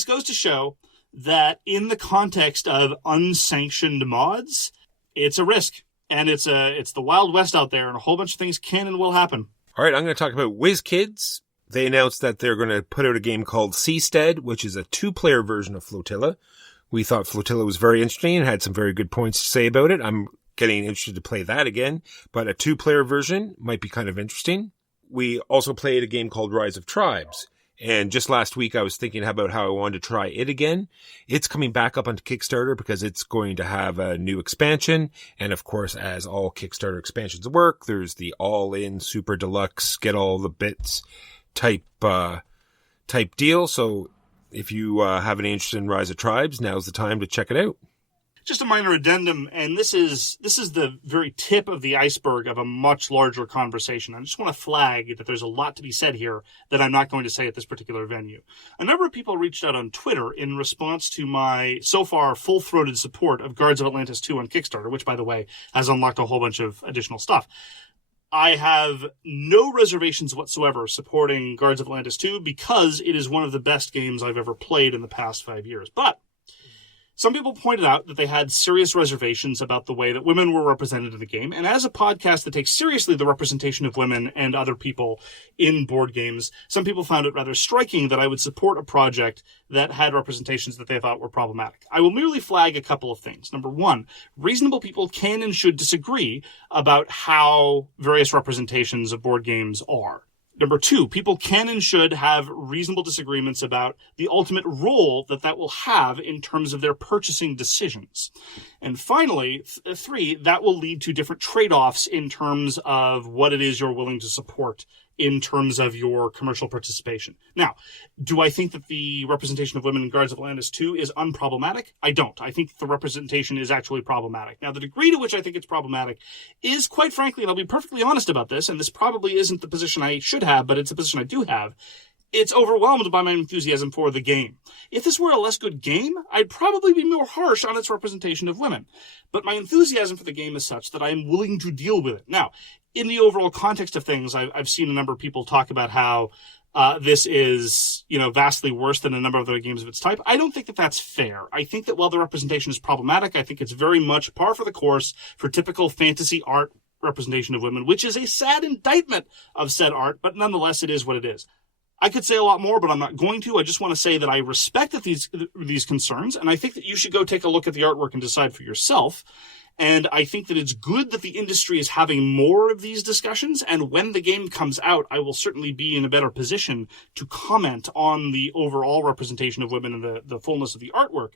goes to show that in the context of unsanctioned mods, it's a risk, and it's the Wild West out there, and a whole bunch of things can and will happen. All right, I'm going to talk about WizKids. They announced that they're going to put out a game called Seastead, which is a 2-player version of Flotilla. We thought Flotilla was very interesting and had some very good points to say about it. I'm getting interested to play that again, but a 2-player version might be kind of interesting. We also played a game called Rise of Tribes. And just last week, I was thinking about how I wanted to try it again. It's coming back up onto Kickstarter because it's going to have a new expansion. And of course, as all Kickstarter expansions work, there's the all-in super deluxe, get all the bits type deal. So if you have any interest in Rise of Tribes, now's the time to check it out. Just a minor addendum, and this is the very tip of the iceberg of a much larger conversation. I just want to flag that there's a lot to be said here that I'm not going to say at this particular venue. A number of people reached out on Twitter in response to my, so far, full-throated support of Guards of Atlantis 2 on Kickstarter, which, by the way, has unlocked a whole bunch of additional stuff. I have no reservations whatsoever supporting Guards of Atlantis 2 because it is one of the best games I've ever played in the past 5 years. But some people pointed out that they had serious reservations about the way that women were represented in the game. And as a podcast that takes seriously the representation of women and other people in board games, some people found it rather striking that I would support a project that had representations that they thought were problematic. I will merely flag a couple of things. Number one, reasonable people can and should disagree about how various representations of board games are. Number 2, people can and should have reasonable disagreements about the ultimate role that will have in terms of their purchasing decisions. And finally, 3, that will lead to different trade-offs in terms of what it is you're willing to support in terms of your commercial participation. Now, do I think that the representation of women in Guards of Atlantis 2 is unproblematic? I don't. I think the representation is actually problematic. Now, the degree to which I think it's problematic is, quite frankly, and I'll be perfectly honest about this, and this probably isn't the position I should have, but it's a position I do have, it's overwhelmed by my enthusiasm for the game. If this were a less good game, I'd probably be more harsh on its representation of women. But my enthusiasm for the game is such that I am willing to deal with it. Now, in the overall context of things, I've seen a number of people talk about how this is, vastly worse than a number of other games of its type. I don't think that that's fair. I think that while the representation is problematic, I think it's very much par for the course for typical fantasy art representation of women, which is a sad indictment of said art, but nonetheless, it is what it is. I could say a lot more, but I'm not going to. I just want to say that I respect these concerns, and I think that you should go take a look at the artwork and decide for yourself. And I think that it's good that the industry is having more of these discussions. And when the game comes out, I will certainly be in a better position to comment on the overall representation of women and the fullness of the artwork.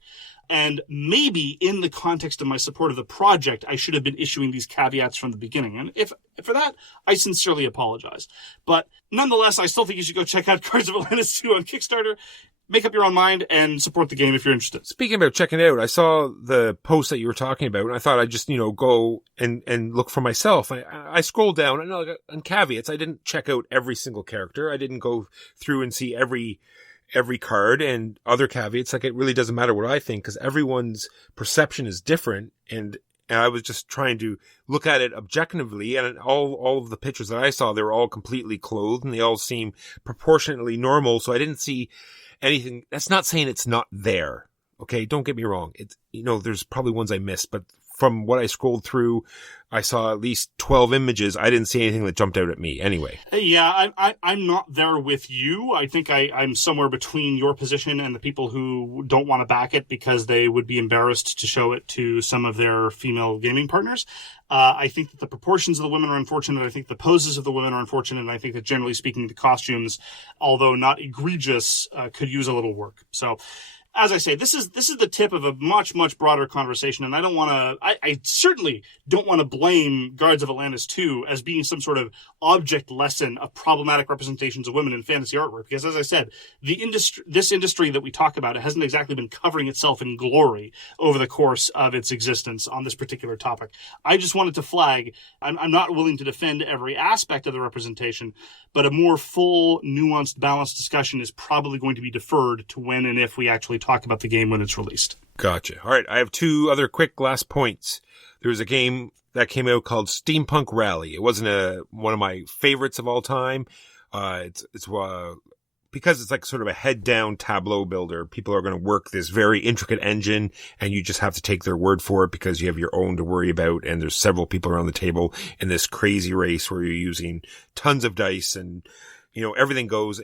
And maybe in the context of my support of the project, I should have been issuing these caveats from the beginning. And if for that, I sincerely apologize. But nonetheless, I still think you should go check out Guards of Atlantis 2 on Kickstarter. Make up your own mind and support the game if you're interested. Speaking about checking out, I saw the post that you were talking about, and I thought I'd just, go and look for myself. I scrolled down, and on caveats, I didn't check out every single character. I didn't go through and see every card, and other caveats. Like, it really doesn't matter what I think, because everyone's perception is different, and I was just trying to look at it objectively, and all of the pictures that I saw, they were all completely clothed, and they all seem proportionately normal, so I didn't see anything. That's not saying it's not there. Okay. Don't get me wrong. It's, there's probably ones I missed, but from what I scrolled through, I saw at least 12 images. I didn't see anything that jumped out at me anyway. Yeah, I'm not there with you. I think I'm somewhere between your position and the people who don't want to back it because they would be embarrassed to show it to some of their female gaming partners. I think that the proportions of the women are unfortunate. I think the poses of the women are unfortunate. And I think that generally speaking, the costumes, although not egregious, could use a little work. So, as I say, this is the tip of a much, much broader conversation, and I certainly don't want to blame Guards of Atlantis 2 as being some sort of object lesson of problematic representations of women in fantasy artwork, because as I said, this industry that we talk about, it hasn't exactly been covering itself in glory over the course of its existence on this particular topic. I just wanted to flag, I'm not willing to defend every aspect of the representation, but a more full, nuanced, balanced discussion is probably going to be deferred to when and if we actually talk about the game when it's released. Gotcha. All right. I have 2 other quick last points. There was a game that came out called Steampunk Rally. It wasn't one of my favorites of all time. It's because it's like sort of a head down tableau builder. People are going to work this very intricate engine, and you just have to take their word for it because you have your own to worry about. And there's several people around the table in this crazy race where you're using tons of dice and, everything goes.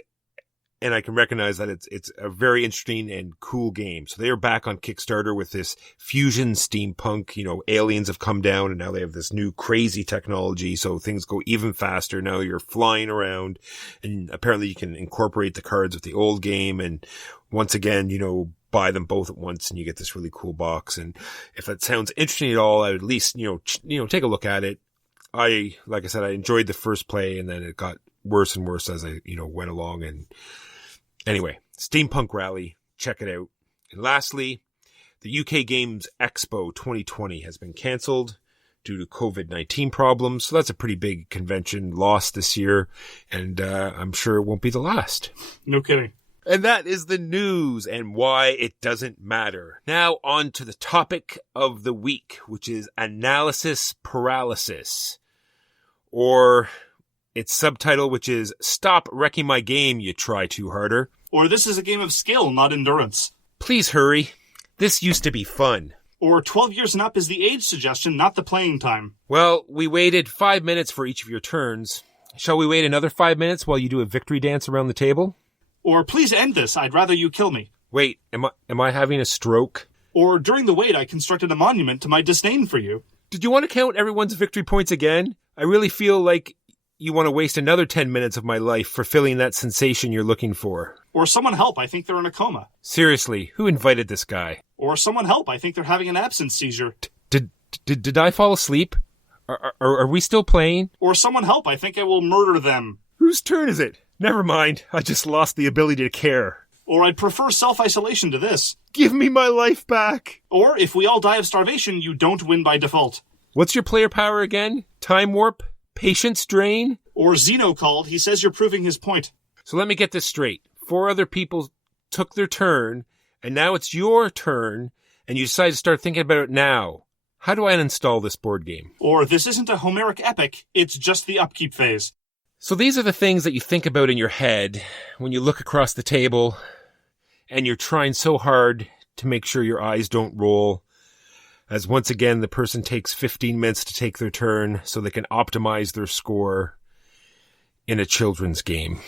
And I can recognize that it's a very interesting and cool game. So they are back on Kickstarter with this fusion steampunk. Aliens have come down and now they have this new crazy technology. So things go even faster. Now you're flying around, and apparently you can incorporate the cards with the old game. And once again, buy them both at once and you get this really cool box. And if that sounds interesting at all, I would at least, take a look at it. Like I said, I enjoyed the first play, and then it got worse and worse as I, went along. And anyway, Steampunk Rally, check it out. And lastly, the UK Games Expo 2020 has been cancelled due to COVID-19 problems. So that's a pretty big convention lost this year, and I'm sure it won't be the last. No kidding. And that is the news and why it doesn't matter. Now on to the topic of the week, which is analysis paralysis, or its subtitle, which is Stop Wrecking My Game, You Try Too Harder. Or this is a game of skill, not endurance. Please hurry. This used to be fun. Or 12 years and up is the age suggestion, not the playing time. Well, we waited 5 minutes for each of your turns. Shall we wait another 5 minutes while you do a victory dance around the table? Or please end this, I'd rather you kill me. Wait, am I having a stroke? Or during the wait I constructed a monument to my disdain for you. Did you want to count everyone's victory points again? I really feel like you want to waste another 10 minutes of my life fulfilling that sensation you're looking for. Or someone help, I think they're in a coma. Seriously, who invited this guy? Or someone help, I think they're having an absence seizure. Did I fall asleep? Are we still playing? Or someone help, I think I will murder them. Whose turn is it? Never mind, I just lost the ability to care. Or I'd prefer self-isolation to this. Give me my life back! Or if we all die of starvation, you don't win by default. What's your player power again? Time warp? Patience drain? Or Zeno called, he says you're proving his point. So let me get this straight. 4 other people took their turn, and now it's your turn, and you decide to start thinking about it now. How do I uninstall this board game? Or this isn't a Homeric epic, it's just the upkeep phase. So these are the things that you think about in your head when you look across the table, and you're trying so hard to make sure your eyes don't roll, as once again the person takes 15 minutes to take their turn so they can optimize their score in a children's game.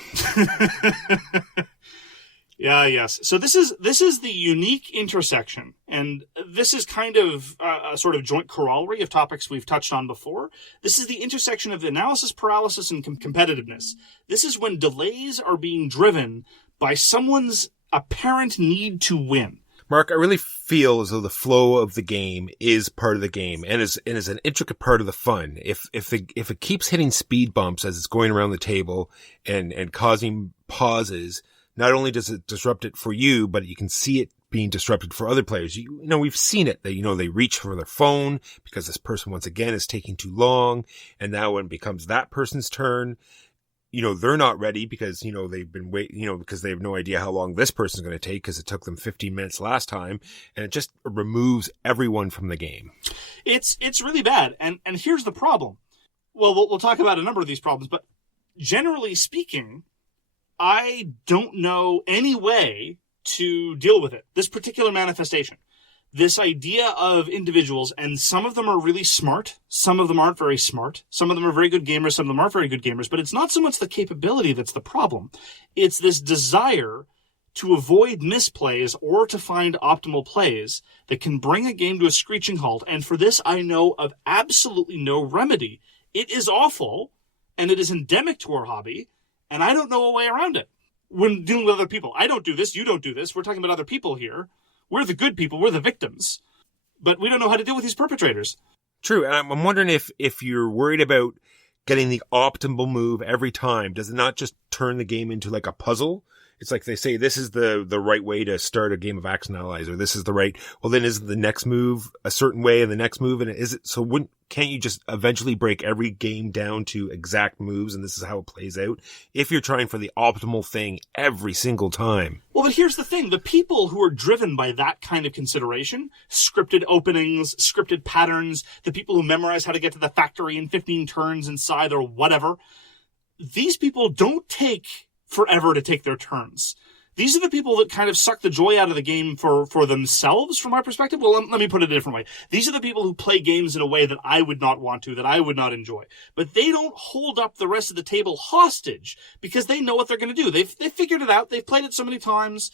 Yes. So this is the unique intersection, and this is kind of a sort of joint corollary of topics we've touched on before. This is the intersection of analysis paralysis and competitiveness. This is when delays are being driven by someone's apparent need to win. Mark, I really feel as though the flow of the game is part of the game and is an intricate part of the fun. If it keeps hitting speed bumps as it's going around the table and causing pauses, not only does it disrupt it for you, but you can see it being disrupted for other players. You know, we've seen it. They reach for their phone because this person once again is taking too long, and now when it becomes that person's turn, they're not ready because, they've been waiting, because they have no idea how long this person's going to take because it took them 15 minutes last time, and it just removes everyone from the game. It's really bad. And here's the problem. Well, we'll talk about a number of these problems, but generally speaking, I don't know any way to deal with it. This particular manifestation. This idea of individuals, and some of them are really smart, some of them aren't very smart, some of them are very good gamers, some of them aren't very good gamers, but it's not so much the capability that's the problem. It's this desire to avoid misplays or to find optimal plays that can bring a game to a screeching halt, and for this I know of absolutely no remedy. It is awful, and it is endemic to our hobby, and I don't know a way around it. When dealing with other people, I don't do this, you don't do this, we're talking about other people here. We're the good people, we're the victims. But we don't know how to deal with these perpetrators. True, and I'm wondering if you're worried about getting the optimal move every time, does it not just turn the game into like a puzzle? It's like they say, this is the right way to start a game of Action Allies, or this is the right, well then isn't the next move a certain way and the next move, and is it, so can't you just eventually break every game down to exact moves and this is how it plays out if you're trying for the optimal thing every single time? Well, but here's the thing. The people who are driven by that kind of consideration, scripted openings, scripted patterns, the people who memorize how to get to the factory in 15 turns inside or whatever, these people don't take forever to take their turns. These are the people that kind of suck the joy out of the game for themselves, from my perspective. Well, let me put it a different way. These are the people who play games in a way that I would not want to, that I would not enjoy. But they don't hold up the rest of the table hostage because they know what they're going to do. They've figured it out. They've played it so many times.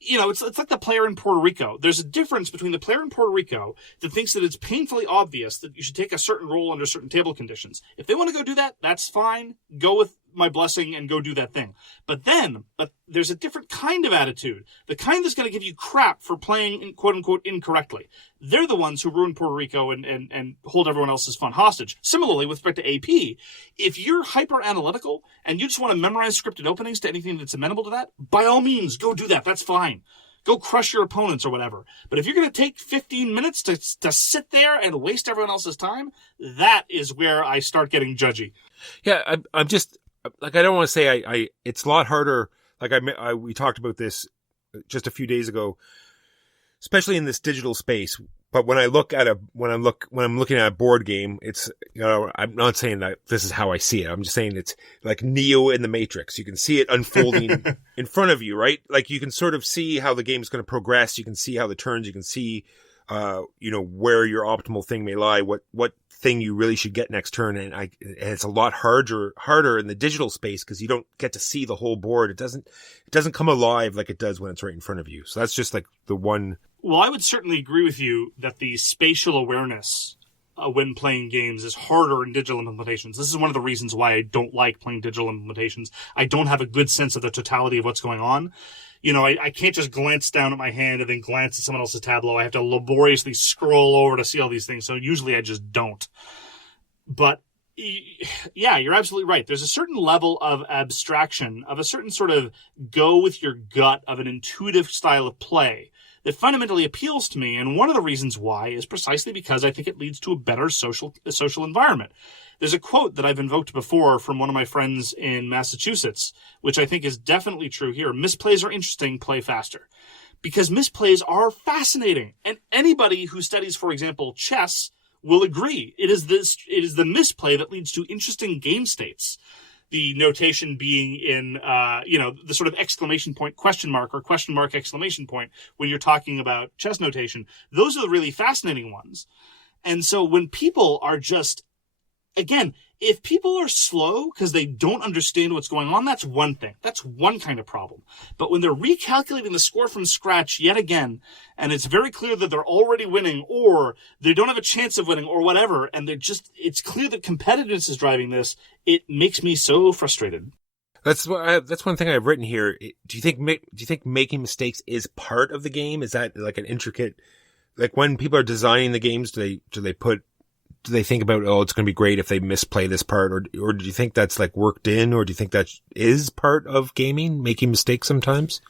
It's like the player in Puerto Rico. There's a difference between the player in Puerto Rico that thinks that it's painfully obvious that you should take a certain role under certain table conditions. If they want to go do that, that's fine. Go with my blessing and go do that thing. But there's a different kind of attitude. The kind that's going to give you crap for playing, quote unquote, incorrectly. They're the ones who ruin Puerto Rico and hold everyone else's fun hostage. Similarly, with respect to AP, if you're hyper analytical and you just want to memorize scripted openings to anything that's amenable to that, by all means, go do that. That's fine. Go crush your opponents or whatever. But if you're going to take 15 minutes to sit there and waste everyone else's time, that is where I start getting judgy. Yeah, I'm just, like, I don't want to say it's a lot harder. Like we talked about this just a few days ago, especially in this digital space. But when I'm looking at a board game, it's, I'm not saying that this is how I see it. I'm just saying it's like Neo in the Matrix. You can see it unfolding in front of you, right? Like you can sort of see how the game is going to progress. You can see how the turns, you can see, where your optimal thing may lie, what thing you really should get next turn. And it's a lot harder in the digital space because you don't get to see the whole board. It doesn't come alive like it does when it's right in front of you. So that's just like the one. Well, I would certainly agree with you that the spatial awareness when playing games is harder in digital implementations. This is one of the reasons why I don't like playing digital implementations. I don't have a good sense of the totality of what's going on. You know, I can't just glance down at my hand and then glance at someone else's tableau. I have to laboriously scroll over to see all these things. So usually I just don't. But yeah, you're absolutely right. There's a certain level of abstraction, of a certain sort of go with your gut, of an intuitive style of play that fundamentally appeals to me. And one of the reasons why is precisely because I think it leads to a better social environment. There's a quote that I've invoked before from one of my friends in Massachusetts, which I think is definitely true here. Misplays are interesting, play faster. Because misplays are fascinating. And anybody who studies, for example, chess will agree. It is the misplay that leads to interesting game states. The notation being in, the sort of exclamation point question mark or question mark exclamation point when you're talking about chess notation. Those are the really fascinating ones. And so when people are just, again, if people are slow because they don't understand what's going on, that's one thing. That's one kind of problem. But when they're recalculating the score from scratch yet again, and it's very clear that they're already winning or they don't have a chance of winning or whatever, and it's clear that competitiveness is driving this, it makes me so frustrated. That's one thing I've written here. Do you think making mistakes is part of the game? Is that like an intricate, like when people are designing the games, do they think about, oh, it's going to be great if they misplay this part, or do you think that's like worked in, or do you think that is part of gaming, making mistakes sometimes?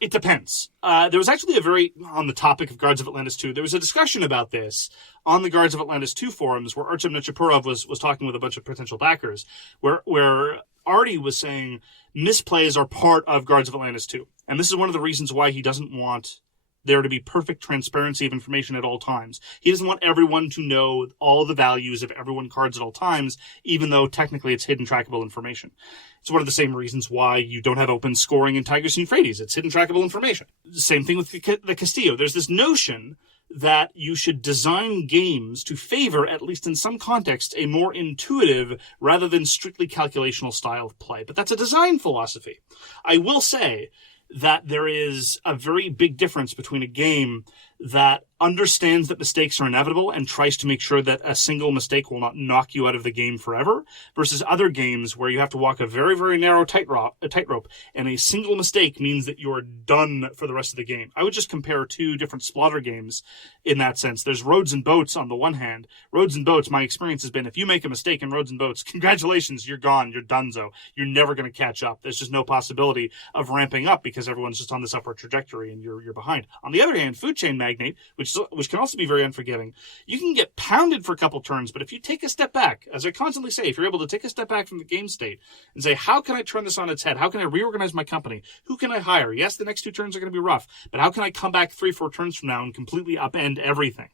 It depends. There was actually on the topic of Guards of Atlantis 2, there was a discussion about this on the Guards of Atlantis 2 forums where Artyom Nichipurov was talking with a bunch of potential backers, where Artie was saying misplays are part of Guards of Atlantis 2. And this is one of the reasons why he doesn't want there to be perfect transparency of information at all times. He doesn't want everyone to know all the values of everyone's cards at all times, even though technically it's hidden trackable information. It's one of the same reasons why you don't have open scoring in Tigris and Euphrates. It's hidden trackable information. Same thing with the Castillo. There's this notion that you should design games to favor, at least in some contexts, a more intuitive rather than strictly calculational style of play. But that's a design philosophy. I will say that there is a very big difference between a game that understands that mistakes are inevitable and tries to make sure that a single mistake will not knock you out of the game forever, versus other games where you have to walk a very, very narrow tightrope, and a single mistake means that you're done for the rest of the game. I would just compare two different Splotter games in that sense. There's Roads and Boats on the one hand. Roads and Boats, my experience has been, if you make a mistake in Roads and Boats, congratulations, you're gone, you're donezo. You're never going to catch up. There's just no possibility of ramping up because everyone's just on this upward trajectory and you're behind. On the other hand, Food Chain Magnate, which can also be very unforgiving. You can get pounded for a couple turns, but if you take a step back, as I constantly say, if you're able to take a step back from the game state and say, how can I turn this on its head? How can I reorganize my company? Who can I hire? Yes, the next two turns are going to be rough, but how can I come back 3-4 turns from now and completely upend everything?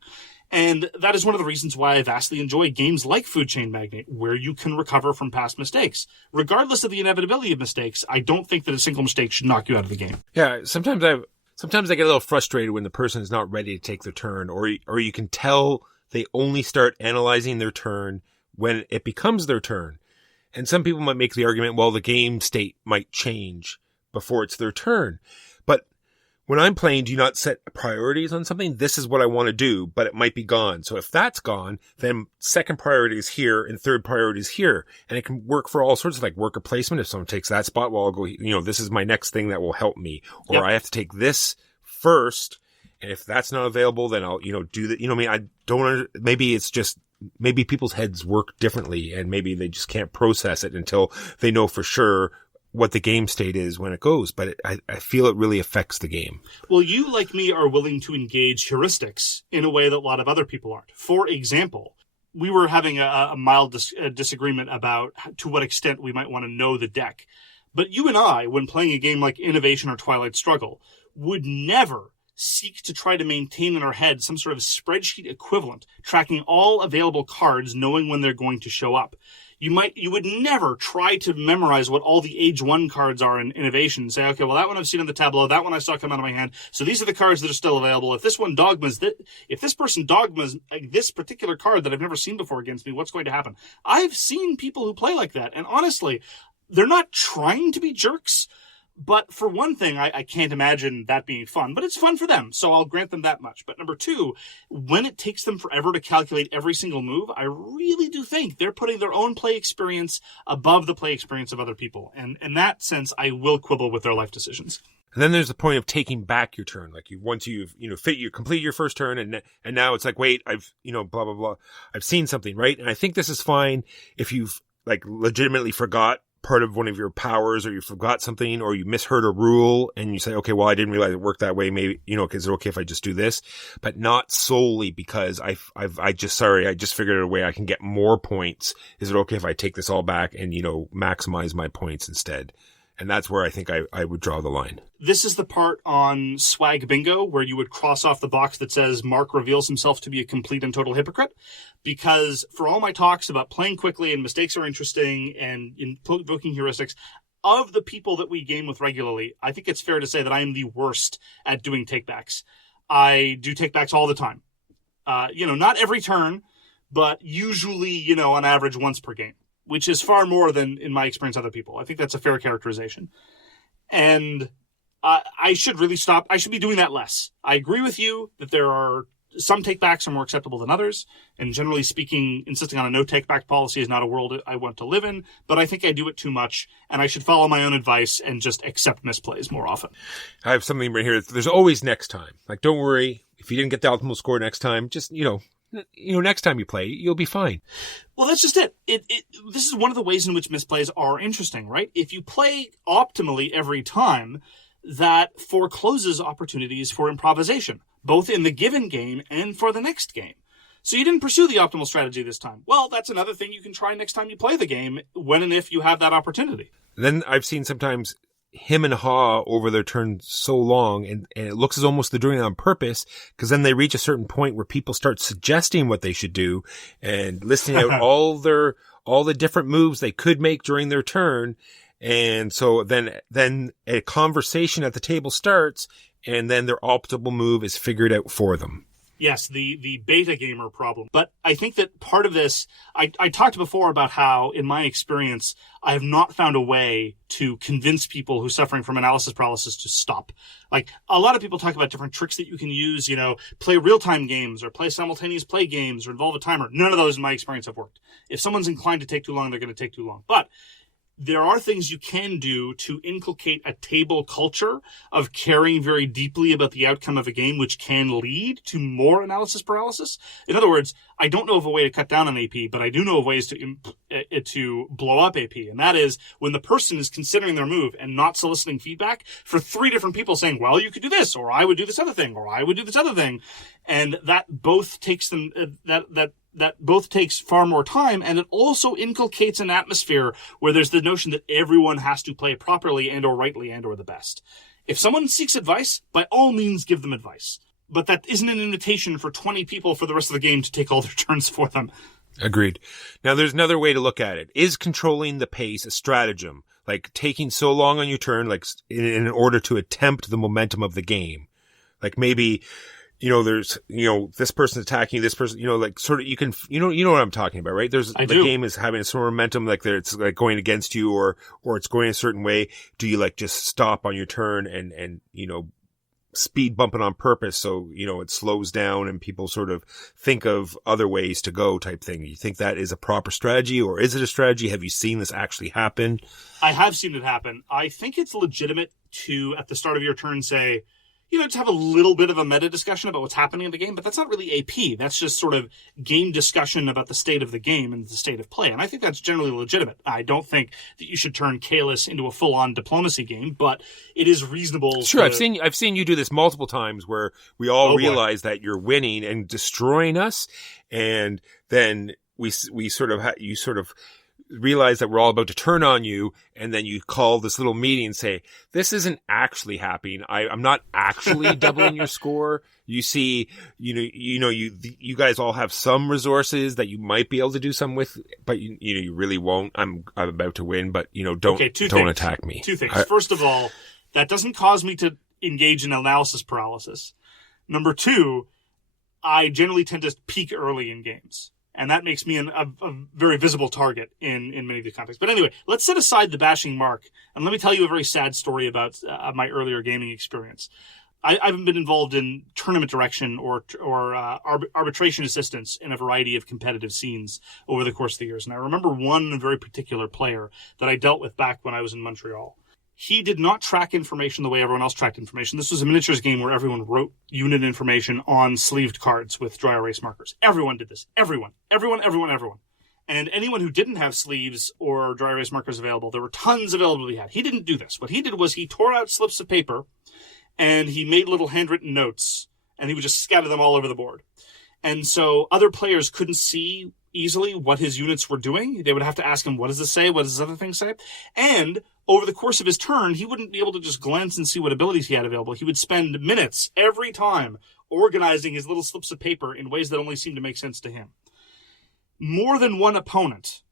And that is one of the reasons why I vastly enjoy games like Food Chain Magnate, where you can recover from past mistakes. Regardless of the inevitability of mistakes, I don't think that a single mistake should knock you out of the game. Yeah, sometimes I get a little frustrated when the person is not ready to take their turn, or you can tell they only start analyzing their turn when it becomes their turn. And some people might make the argument, well, the game state might change before it's their turn. But when I'm playing, do you not set priorities on something? This is what I want to do, but it might be gone. So if that's gone, then second priority is here and third priority is here. And it can work for all sorts of like worker placement. If someone takes that spot, well, I'll go, this is my next thing that will help me. Or yep. I have to take this first. And if that's not available, then I'll, do that. I don't, maybe people's heads work differently and maybe they just can't process it until they know for sure what the game state is when it goes, but I feel it really affects the game. Well, you, like me, are willing to engage heuristics in a way that a lot of other people aren't. For example, we were having a mild disagreement about to what extent we might want to know the deck. But you and I, when playing a game like Innovation or Twilight Struggle, would never seek to try to maintain in our head some sort of spreadsheet equivalent, tracking all available cards, knowing when they're going to show up. You would never try to memorize what all the Age 1 cards are in Innovation and say, okay, well, that one I've seen on the tableau, that one I saw come out of my hand, so these are the cards that are still available. If this person dogmas this particular card that I've never seen before against me, what's going to happen? I've seen people who play like that, and honestly, they're not trying to be jerks, But for one thing, I can't imagine that being fun, but it's fun for them, so I'll grant them that much. But number two, when it takes them forever to calculate every single move, I really do think they're putting their own play experience above the play experience of other people. And in that sense, I will quibble with their life decisions. And then there's the point of taking back your turn. Like once you've, complete your first turn and now it's like, wait, I've, blah, blah, blah. I've seen something, right? And I think this is fine if you've like legitimately forgot part of one of your powers, or you forgot something, or you misheard a rule and you say, okay, well, I didn't realize it worked that way. Maybe, is it okay if I just do this? But not solely because I just figured out a way I can get more points. Is it okay if I take this all back and, maximize my points instead? And that's where I think I would draw the line. This is the part on Swag Bingo where you would cross off the box that says Mark reveals himself to be a complete and total hypocrite. Because for all my talks about playing quickly and mistakes are interesting and invoking heuristics, of the people that we game with regularly, I think it's fair to say that I am the worst at doing takebacks. I do takebacks all the time. Not every turn, but usually, on average once per game, which is far more than, in my experience, other people. I think that's a fair characterization. And I should really stop. I should be doing that less. I agree with you that there are some takebacks are more acceptable than others. And generally speaking, insisting on a no takeback policy is not a world I want to live in. But I think I do it too much. And I should follow my own advice and just accept misplays more often. I have something right here. There's always next time. Like, don't worry. If you didn't get the optimal score next time, just, next time you play, you'll be fine. Well, that's just it. This is one of the ways in which misplays are interesting, right? If you play optimally every time, that forecloses opportunities for improvisation, both in the given game and for the next game. So you didn't pursue the optimal strategy this time. Well, that's another thing you can try next time you play the game, when and if you have that opportunity. Then I've seen sometimes him and ha over their turn so long, and it looks as almost they're doing it on purpose, because then they reach a certain point where people start suggesting what they should do and listing out all the different moves they could make during their turn. And so then a conversation at the table starts, and then their optimal move is figured out for them. Yes, the beta gamer problem. But I think that part of this, I talked before about how, in my experience, I have not found a way to convince people who are suffering from analysis paralysis to stop. Like, a lot of people talk about different tricks that you can use, play real-time games or play simultaneous play games or involve a timer. None of those, in my experience, have worked. If someone's inclined to take too long, they're going to take too long. But there are things you can do to inculcate a table culture of caring very deeply about the outcome of a game, which can lead to more analysis paralysis. In other words, I don't know of a way to cut down on AP, but I do know of ways to blow up AP. And that is when the person is considering their move and not soliciting feedback for 3 different people saying, well, you could do this, or I would do this other thing, or I would do this other thing. And that both takes them, that both takes far more time, and it also inculcates an atmosphere where there's the notion that everyone has to play properly and or rightly and or the best. If someone seeks advice, by all means give them advice. But that isn't an invitation for 20 people for the rest of the game to take all their turns for them. Agreed. Now there's another way to look at it. Is controlling the pace a stratagem? Like taking so long on your turn, like in order to attempt the momentum of the game? Like maybe, there's, this person's attacking this person, like sort of, you can, you know what I'm talking about, right? The game is having a sort of momentum, like it's like going against you or it's going a certain way. Do you like just stop on your turn and, speed bump it on purpose so, it slows down and people sort of think of other ways to go type thing? You think that is a proper strategy, or is it a strategy? Have you seen this actually happen? I have seen it happen. I think it's legitimate to, at the start of your turn, say, just have a little bit of a meta discussion about what's happening in the game, but that's not really AP. That's just sort of game discussion about the state of the game and the state of play. And I think that's generally legitimate. I don't think that you should turn Kalis into a full-on diplomacy game, but it is reasonable. Sure, I've seen you do this multiple times where we all realize that you're winning and destroying us, and then you sort of realize that we're all about to turn on you, and then you call this little meeting and say, this isn't actually happening. I'm not actually doubling your score. You see, you guys all have some resources that you might be able to do some with, but you really won't. I'm about to win, but don't attack me. 2 things. First of all, that doesn't cause me to engage in analysis paralysis. Number 2, I generally tend to peak early in games. And that makes me a very visible target in many of the contexts. But anyway, let's set aside the bashing mark. And let me tell you a very sad story about my earlier gaming experience. I haven't been involved in tournament direction or arbitration assistance in a variety of competitive scenes over the course of the years. And I remember one very particular player that I dealt with back when I was in Montreal. He did not track information the way everyone else tracked information. This was a miniatures game where everyone wrote unit information on sleeved cards with dry erase markers. Everyone did this. Everyone. And anyone who didn't have sleeves or dry erase markers available, there were tons available to be had. He didn't do this. What he did was he tore out slips of paper and he made little handwritten notes, and he would just scatter them all over the board. And so other players couldn't see easily what his units were doing. They would have to ask him, what does this say? What does this other thing say? And over the course of his turn, he wouldn't be able to just glance and see what abilities he had available. He would spend minutes every time organizing his little slips of paper in ways that only seemed to make sense to him. More than one opponent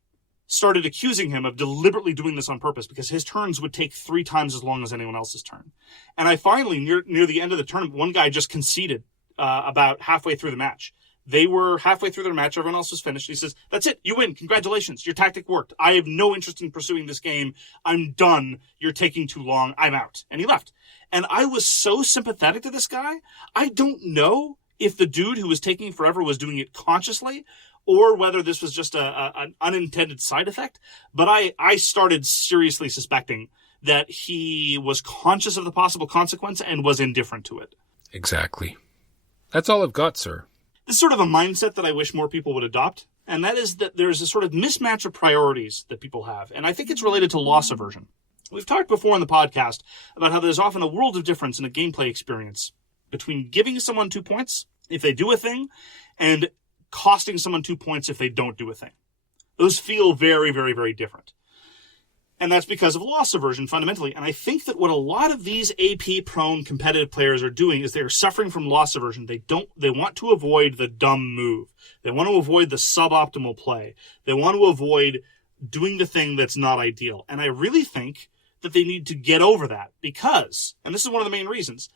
started accusing him of deliberately doing this on purpose because his turns would take 3 times as long as anyone else's turn. And I finally, near the end of the tournament, one guy just conceded about halfway through the match. They were halfway through their match. Everyone else was finished. He says, that's it. You win. Congratulations. Your tactic worked. I have no interest in pursuing this game. I'm done. You're taking too long. I'm out. And he left. And I was so sympathetic to this guy. I don't know if the dude who was taking forever was doing it consciously or whether this was just an unintended side effect. But I started seriously suspecting that he was conscious of the possible consequence and was indifferent to it. Exactly. That's all I've got, sir. This is sort of a mindset that I wish more people would adopt, and that is that there's a sort of mismatch of priorities that people have, and I think it's related to loss aversion. We've talked before in the podcast about how there's often a world of difference in a gameplay experience between giving someone 2 points if they do a thing and costing someone 2 points if they don't do a thing. Those feel very, very, very different. And that's because of loss aversion fundamentally. And I think that what a lot of these AP-prone competitive players are doing is they're suffering from loss aversion. They want to avoid the dumb move. They want to avoid the suboptimal play. They want to avoid doing the thing that's not ideal. And I really think that they need to get over that because, and this is one of the main reasons,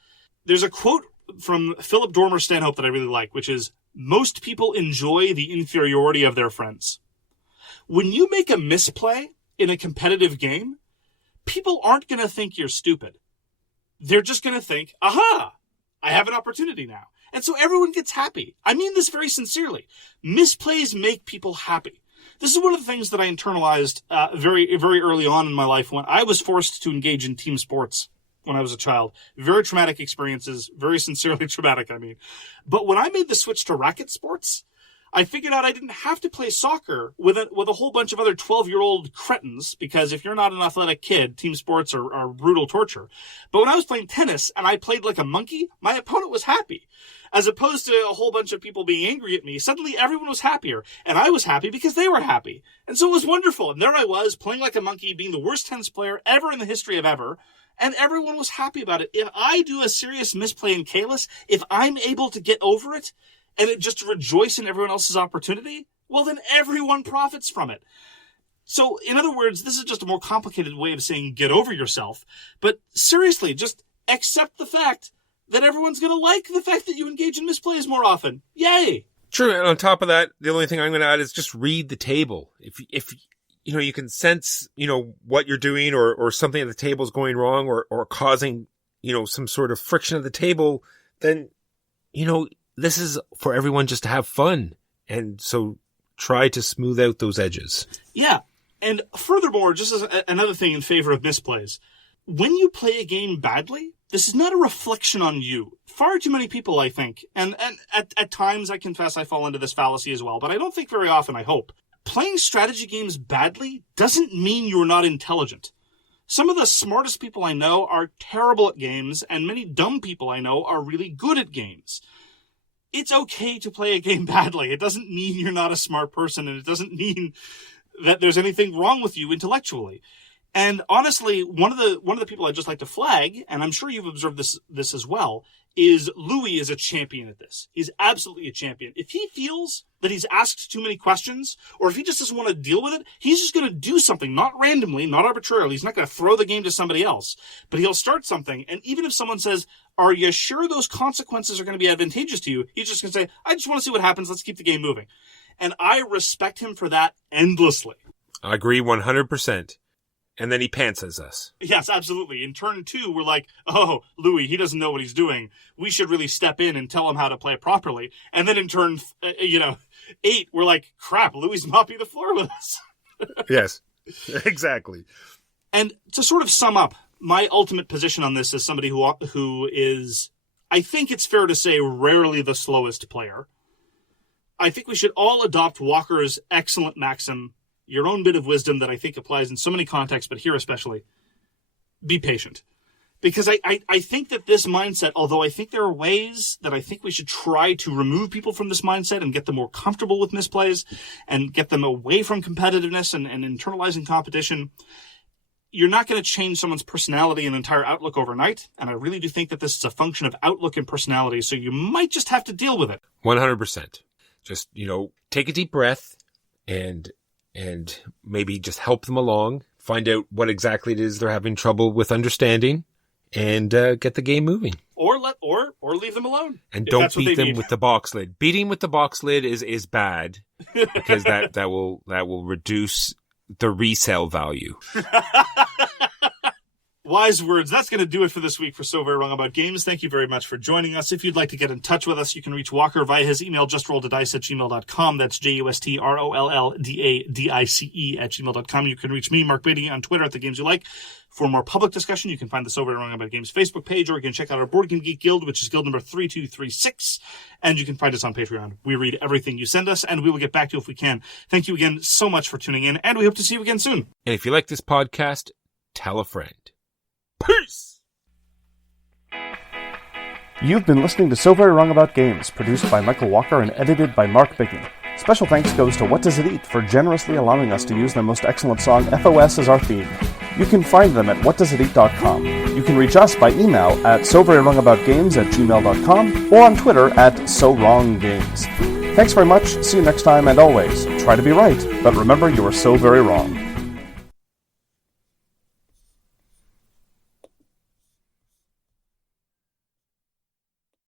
there's a quote from Philip Dormer Stanhope that I really like, which is, most people enjoy the inferiority of their friends. When you make a misplay in a competitive game, people aren't going to think you're stupid. They're just going to think, aha, I have an opportunity now. And so everyone gets happy. I mean this very sincerely. Misplays make people happy. This is one of the things that I internalized very, very early on in my life when I was forced to engage in team sports when I was a child. Very traumatic experiences, very sincerely traumatic, I mean. But when I made the switch to racket sports, I figured out I didn't have to play soccer with a whole bunch of other 12-year-old cretins, because if you're not an athletic kid, team sports are brutal torture. But when I was playing tennis and I played like a monkey, my opponent was happy. As opposed to a whole bunch of people being angry at me, suddenly everyone was happier. And I was happy because they were happy. And so it was wonderful. And there I was, playing like a monkey, being the worst tennis player ever in the history of ever. And everyone was happy about it. If I do a serious misplay in Kalis, if I'm able to get over it, and it just rejoice in everyone else's opportunity, well, then everyone profits from it. So, in other words, this is just a more complicated way of saying get over yourself. But seriously, just accept the fact that everyone's going to like the fact that you engage in misplays more often. Yay! True, and on top of that, the only thing I'm going to add is just read the table. If you can sense, what you're doing or something at the table is going wrong or causing, some sort of friction at the table, then, this is for everyone just to have fun. And so try to smooth out those edges. Yeah. And furthermore, just as another thing in favor of misplays, when you play a game badly, this is not a reflection on you. Far too many people, I think, and at times I confess I fall into this fallacy as well, but I don't think very often, I hope. Playing strategy games badly doesn't mean you're not intelligent. Some of the smartest people I know are terrible at games, and many dumb people I know are really good at games. It's okay to play a game badly. It doesn't mean you're not a smart person, and it doesn't mean that there's anything wrong with you intellectually. And honestly, one of the people I'd just like to flag, and I'm sure you've observed this as well, is Louis is a champion at this. He's absolutely a champion. If he feels that he's asked too many questions, or if he just doesn't want to deal with it, he's just going to do something, not randomly, not arbitrarily. He's not going to throw the game to somebody else, but he'll start something. And even if someone says, are you sure those consequences are going to be advantageous to you? He's just going to say, I just want to see what happens. Let's keep the game moving. And I respect him for that endlessly. I agree 100%. And then he pantsers us. Yes, absolutely. In turn 2, we're like, oh, Louis, he doesn't know what he's doing. We should really step in and tell him how to play properly. And then in turn, 8, we're like, crap, Louis mopping the floor with us. Yes, exactly. And to sort of sum up, my ultimate position on this is somebody who is, I think it's fair to say, rarely the slowest player. I think we should all adopt Walker's excellent maxim, your own bit of wisdom that I think applies in so many contexts, but here especially, be patient. Because I think that this mindset, although I think there are ways that I think we should try to remove people from this mindset and get them more comfortable with misplays and get them away from competitiveness and internalizing competition, you're not going to change someone's personality and entire outlook overnight. And I really do think that this is a function of outlook and personality, so you might just have to deal with it. 100%. Just, take a deep breath and maybe just help them along, find out what exactly it is they're having trouble with understanding, and get the game moving. Or leave them alone. And don't beat them with the box lid. Beating with the box lid is bad because that will reduce the resale value. Wise words. That's going to do it for this week for So Very Wrong About Games. Thank you very much for joining us. If you'd like to get in touch with us, you can reach Walker via his email, justrolledadice@gmail.com. That's justrolledadice@gmail.com. You can reach me, Mark Beatty, on Twitter @TheGamesYouLike. For more public discussion, you can find the So Very Wrong About Games Facebook page, or you can check out our Board Game Geek Guild, which is guild number 3236, and you can find us on Patreon. We read everything you send us, and we will get back to you if we can. Thank you again so much for tuning in, and we hope to see you again soon. And if you like this podcast, tell a friend. Peace! You've been listening to So Very Wrong About Games, produced by Michael Walker and edited by Mark Bickney. Special thanks goes to What Does It Eat for generously allowing us to use their most excellent song, FOS, as our theme. You can find them at whatdoesiteat.com. You can reach us by email at soverywrongaboutgames@gmail.com or on Twitter @SoWrongGames. Thanks very much, see you next time, and always, try to be right, but remember you are so very wrong.